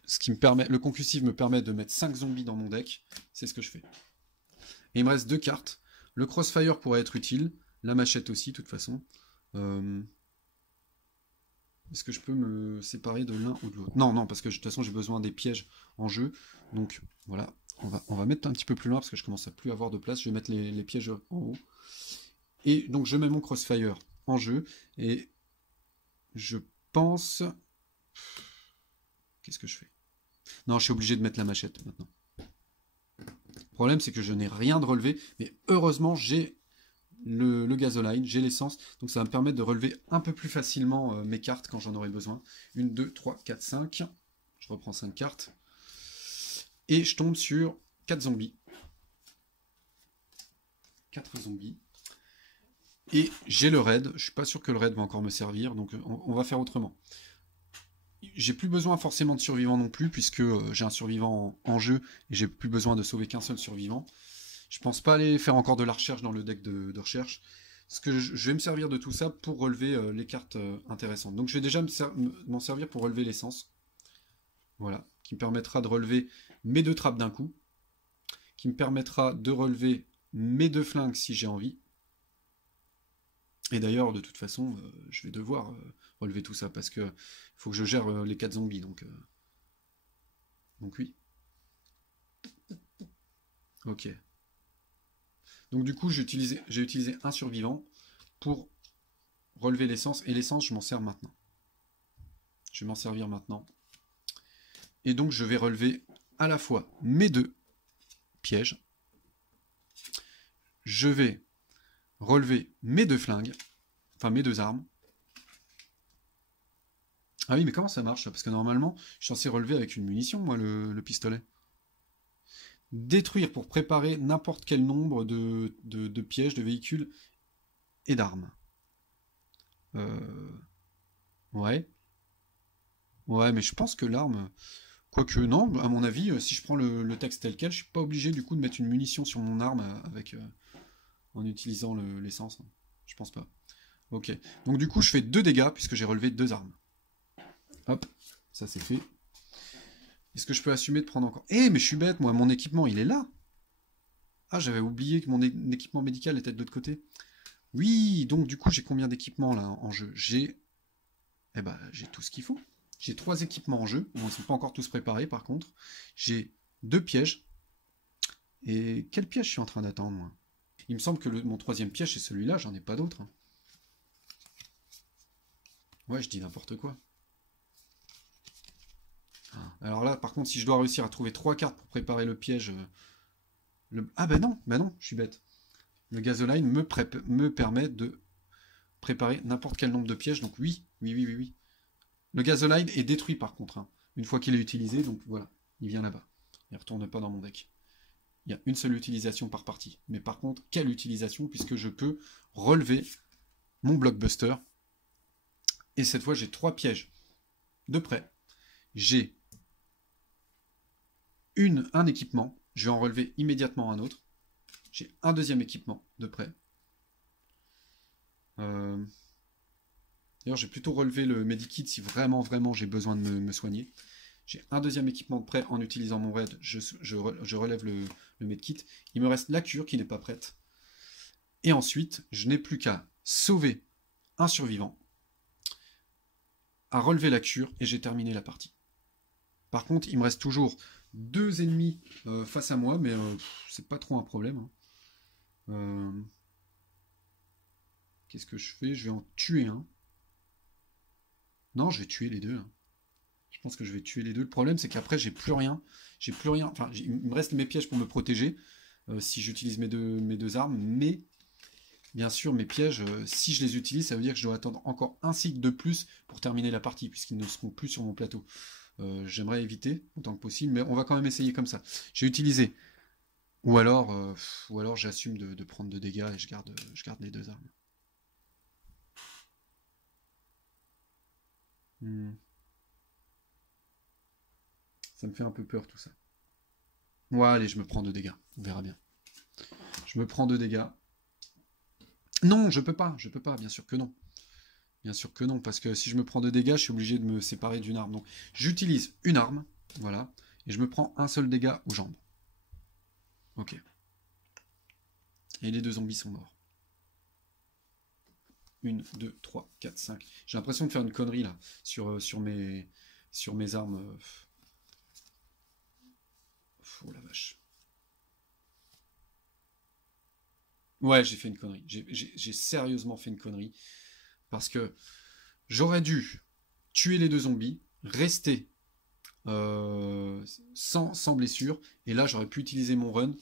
Ce qui me permet, le concussive me permet de mettre 5 zombies dans mon deck. C'est ce que je fais. Et il me reste 2 cartes. Le crossfire pourrait être utile. La machette aussi, de toute façon. Est-ce que je peux me séparer de l'un ou de l'autre? Non, non, parce que de toute façon, j'ai besoin des pièges en jeu. Donc, voilà. On va mettre un petit peu plus loin, parce que je commence à plus avoir de place. Je vais mettre les pièges en haut. Et donc, je mets mon crossfire en jeu. Et je pense... Qu'est-ce que je fais? Non, je suis obligé de mettre la machette, maintenant. Le problème, c'est que je n'ai rien de relevé. Mais heureusement, j'ai le gasoline, j'ai l'essence, donc ça va me permettre de relever un peu plus facilement mes cartes quand j'en aurai besoin. 1, 2, 3, 4, 5. Je reprends 5 cartes. Et je tombe sur 4 zombies. 4 zombies. Et j'ai le raid. Je suis pas sûr que le raid va encore me servir, donc on va faire autrement. J'ai plus besoin forcément de survivants non plus, puisque j'ai un survivant en jeu, et j'ai plus besoin de sauver qu'un seul survivant. Je pense pas aller faire encore de la recherche dans le deck de recherche. Parce que je vais me servir de tout ça pour relever les cartes intéressantes. Donc je vais déjà m'en servir pour relever l'essence. Voilà. Qui me permettra de relever mes 2 trappes d'un coup. Qui me permettra de relever mes 2 flingues si j'ai envie. Et d'ailleurs, de toute façon, je vais devoir relever tout ça. Parce que faut que je gère les 4 zombies. Donc oui. Ok. Donc du coup, j'ai utilisé un survivant pour relever l'essence, et l'essence, je m'en sers maintenant. Je vais m'en servir maintenant. Et donc je vais relever à la fois mes 2 pièges. Je vais relever mes 2 flingues. Enfin mes 2 armes. Ah oui, mais comment ça marche? Parce que normalement, je suis censé relever avec une munition, moi, le pistolet. Détruire pour préparer n'importe quel nombre de pièges, de véhicules et d'armes. Ouais. Ouais, mais je pense que l'arme... Quoique, non, à mon avis, si je prends le texte tel quel, je suis pas obligé du coup de mettre une munition sur mon arme avec, en utilisant l'essence. Je pense pas. Ok. Donc du coup, je fais 2 dégâts puisque j'ai relevé 2 armes. Hop, ça c'est fait. Est-ce que je peux assumer de prendre encore... Eh, mais je suis bête, moi, mon équipement, il est là. Ah, j'avais oublié que mon équipement médical était de l'autre côté. Oui, donc du coup, j'ai combien d'équipements là en jeu? J'ai... Eh ben, j'ai tout ce qu'il faut. J'ai 3 équipements en jeu. Bon, ils ne sont pas encore tous préparés, par contre. J'ai 2 pièges. Et quel piège je suis en train d'attendre, moi? Il me semble que mon 3e piège, c'est celui-là. J'en ai pas d'autre. Hein. Ouais, je dis n'importe quoi. Alors là, par contre, si je dois réussir à trouver 3 cartes pour préparer le piège... Ah ben non, je suis bête. Le gasoline me permet de préparer n'importe quel nombre de pièges. Donc oui. Le gasoline est détruit par contre. Hein, une fois qu'il est utilisé, donc voilà, il vient là-bas. Il ne retourne pas dans mon deck. Il y a une seule utilisation par partie. Mais par contre, quelle utilisation, puisque je peux relever mon blockbuster. Et cette fois, j'ai 3 pièges de près. J'ai un équipement. Je vais en relever immédiatement un autre. J'ai un 2e équipement de près. D'ailleurs, j'ai plutôt relevé le medikit si vraiment j'ai besoin de me soigner. J'ai un 2e équipement de près en utilisant mon raid. Je relève le medkit. Il me reste la cure qui n'est pas prête. Et ensuite, je n'ai plus qu'à sauver un survivant, à relever la cure et j'ai terminé la partie. Par contre, il me reste toujours 2 ennemis face à moi, mais c'est pas trop un problème. Hein. Qu'est-ce que je fais? Je vais en tuer un. Non, je vais tuer les 2. Hein. Je pense que je vais tuer les 2. Le problème, c'est qu'après, j'ai plus rien. J'ai plus rien. Enfin, il me reste mes pièges pour me protéger si j'utilise mes deux armes. Mais, bien sûr, mes pièges, si je les utilise, ça veut dire que je dois attendre encore un cycle de plus pour terminer la partie, puisqu'ils ne seront plus sur mon plateau. J'aimerais éviter autant que possible, mais on va quand même essayer comme ça. J'ai utilisé. Ou alors j'assume de prendre 2 dégâts et je garde les 2 armes. Ça me fait un peu peur tout ça. Ouais, allez, je me prends 2 dégâts. On verra bien. Je me prends 2 dégâts. Non, je peux pas, bien sûr que non. Bien sûr que non, parce que si je me prends 2 dégâts, je suis obligé de me séparer d'une arme. Donc j'utilise une arme, voilà, et je me prends un seul dégât aux jambes. Ok. Et les 2 zombies sont morts. 1, 2, 3, 4, 5. J'ai l'impression de faire une connerie là, sur mes armes. Oh la vache. Ouais, j'ai fait une connerie. J'ai sérieusement fait une connerie. Parce que j'aurais dû tuer les 2 zombies, rester sans blessure, et là j'aurais pu utiliser mon run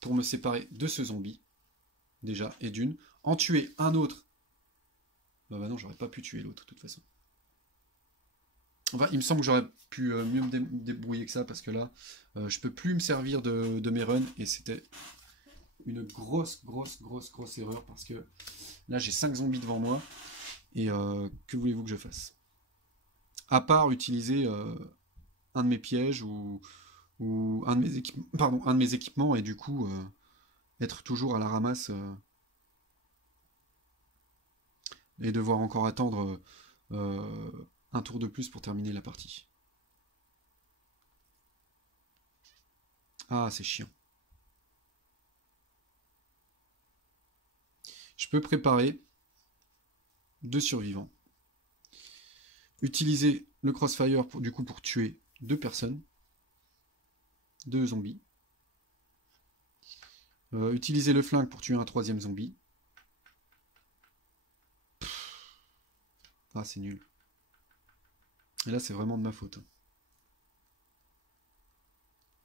pour me séparer de ce zombie, déjà, et d'une, en tuer un autre. Bah non, j'aurais pas pu tuer l'autre, de toute façon. Enfin, il me semble que j'aurais pu mieux me débrouiller que ça, parce que là, je peux plus me servir de mes runs, et c'était une grosse erreur, parce que là j'ai 5 zombies devant moi, et que voulez-vous que je fasse? À part utiliser un de mes pièges ou un de mes équipements et du coup être toujours à la ramasse et devoir encore attendre un tour de plus pour terminer la partie. Ah, c'est chiant. Je peux préparer 2 survivants. Utiliser le crossfire pour tuer 2 personnes. 2 zombies. Utiliser le flingue pour tuer un 3e zombie. Ah, c'est nul. Et là, c'est vraiment de ma faute.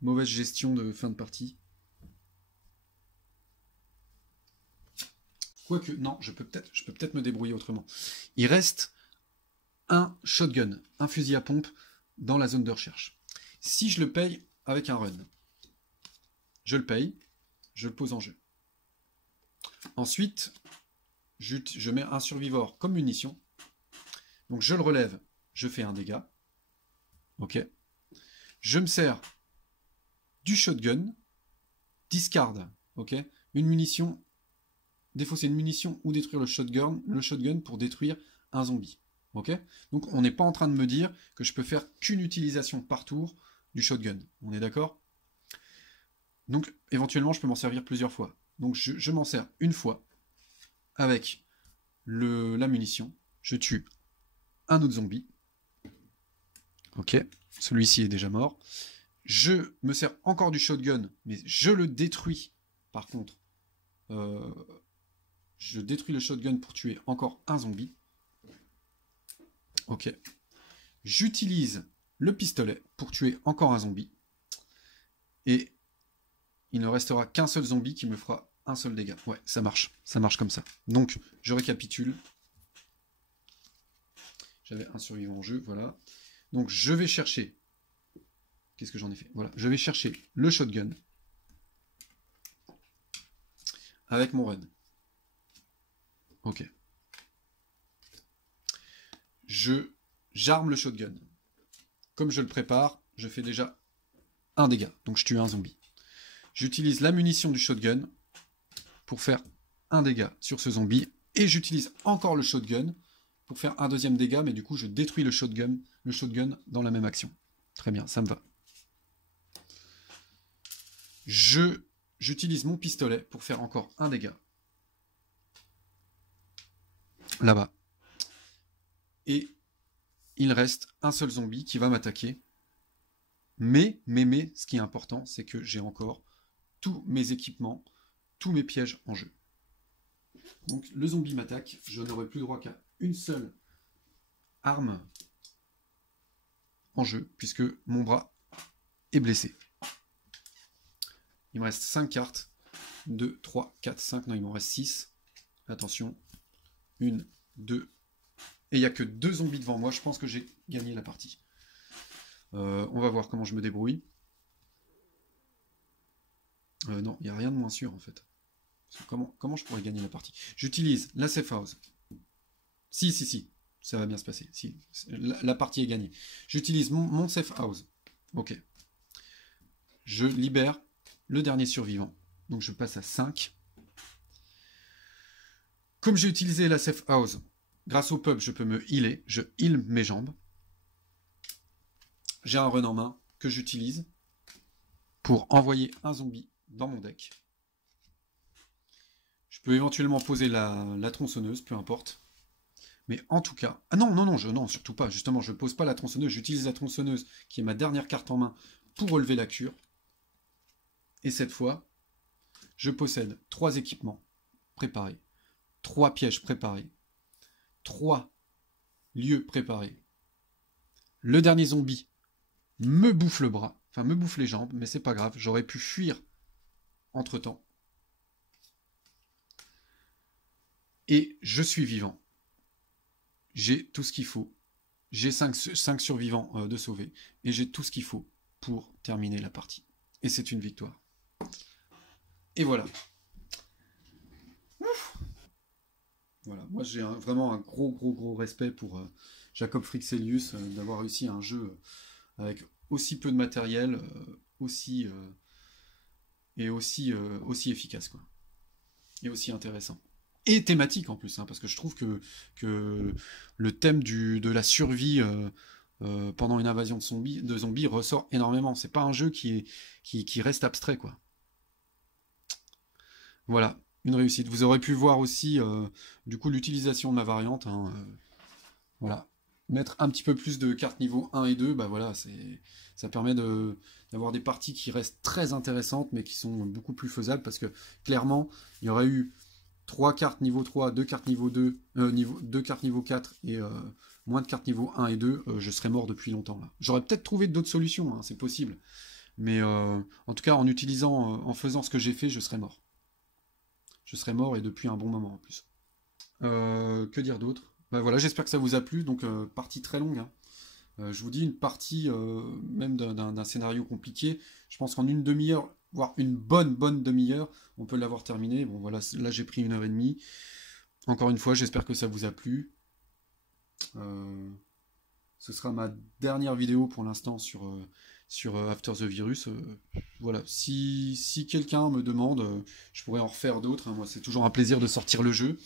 Mauvaise gestion de fin de partie. Quoique, non, je peux peut-être me débrouiller autrement. Il reste un shotgun, un fusil à pompe dans la zone de recherche. Si je le paye avec un run, je le paye, je le pose en jeu. Ensuite, je mets un survivor comme munition. Donc je le relève, je fais un dégât. Ok. Je me sers du shotgun, discard, ok. Une munition, défausser une munition ou détruire le shotgun pour détruire un zombie. Ok. Donc on n'est pas en train de me dire que je peux faire qu'une utilisation par tour du shotgun. On est d'accord? Donc éventuellement je peux m'en servir plusieurs fois. Donc je m'en sers une fois avec la munition. Je tue un autre zombie. Ok, celui-ci est déjà mort. Je me sers encore du shotgun, mais je le détruis. Par contre, je détruis le shotgun pour tuer encore un zombie. Ok. J'utilise le pistolet pour tuer encore un zombie. Et il ne restera qu'un seul zombie qui me fera un seul dégât. Ouais, ça marche. Ça marche comme ça. Donc, je récapitule. J'avais un survivant en jeu, voilà. Donc, je vais chercher... Qu'est-ce que j'en ai fait? Voilà, je vais chercher le shotgun avec mon run. Ok. J'arme le shotgun. Comme je le prépare, je fais déjà un dégât. Donc, je tue un zombie. J'utilise la munition du shotgun pour faire un dégât sur ce zombie. Et j'utilise encore le shotgun pour faire un deuxième dégât, mais du coup, je détruis le shotgun dans la même action. Très bien, ça me va. J'utilise mon pistolet pour faire encore un dégât. Là-bas. Et il reste un seul zombie qui va m'attaquer. Mais, ce qui est important, c'est que j'ai encore tous mes équipements, tous mes pièges en jeu. Donc le zombie m'attaque, je n'aurai plus droit qu'à une seule arme en jeu, puisque mon bras est blessé. Il me reste 5 cartes. 2, 3, 4, 5. Non, il m'en reste 6. Attention. 1, 2. Et il n'y a que 2 zombies devant moi. Je pense que j'ai gagné la partie. On va voir comment je me débrouille. Non, il n'y a rien de moins sûr en fait. Comment je pourrais gagner la partie? J'utilise la safe house. Si. Ça va bien se passer. Si, la partie est gagnée. J'utilise mon safe house. Ok. Je libère le dernier survivant. Donc je passe à 5. Comme j'ai utilisé la safe house, grâce au pub, je peux me healer. Je heal mes jambes. J'ai un run en main que j'utilise pour envoyer un zombie dans mon deck. Je peux éventuellement poser la tronçonneuse, peu importe. Mais en tout cas... Ah non, surtout pas. Justement, je ne pose pas la tronçonneuse. J'utilise la tronçonneuse, qui est ma dernière carte en main, pour relever la cure. Et cette fois, je possède 3 équipements préparés, 3 pièges préparés, 3 lieux préparés. Le dernier zombie me bouffe le bras, enfin me bouffe les jambes, mais c'est pas grave, j'aurais pu fuir entre-temps. Et je suis vivant. J'ai tout ce qu'il faut. J'ai 5 survivants de sauver. Et j'ai tout ce qu'il faut pour terminer la partie. Et c'est une victoire. Et voilà. Ouf. Voilà. Moi, j'ai vraiment un gros respect pour Jacob Frixelius d'avoir réussi un jeu avec aussi peu de matériel, aussi efficace, quoi. Et aussi intéressant. Et thématique en plus, hein, parce que je trouve que le thème de la survie pendant une invasion de zombies ressort énormément. C'est pas un jeu qui reste abstrait, quoi. Voilà, une réussite. Vous aurez pu voir aussi du coup l'utilisation de ma variante. Hein, voilà. Mettre un petit peu plus de cartes niveau 1 et 2, bah voilà, ça permet d'avoir des parties qui restent très intéressantes, mais qui sont beaucoup plus faisables, parce que clairement, il y aurait eu 3 cartes niveau 3, 2 cartes niveau 2, 2 cartes niveau 4 et moins de cartes niveau 1 et 2, je serais mort depuis longtemps. Là. J'aurais peut-être trouvé d'autres solutions, hein, c'est possible. Mais en tout cas, en utilisant, en faisant ce que j'ai fait, je serais mort. Je serais mort et depuis un bon moment en plus. Que dire d'autre? Bah, voilà, j'espère que ça vous a plu. Donc, partie très longue. Hein. Je vous dis, une partie, même d'un scénario compliqué, je pense qu'en une demi-heure, voire une bonne demi-heure, on peut l'avoir terminé. Bon, voilà, là j'ai pris 1 heure et demie. Encore une fois, j'espère que ça vous a plu. Ce sera ma dernière vidéo pour l'instant sur After the Virus. Voilà, si quelqu'un me demande, je pourrais en refaire d'autres. Hein. Moi, c'est toujours un plaisir de sortir le jeu.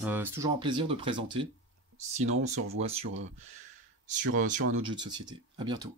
C'est toujours un plaisir de présenter. Sinon, on se revoit sur un autre jeu de société. À bientôt.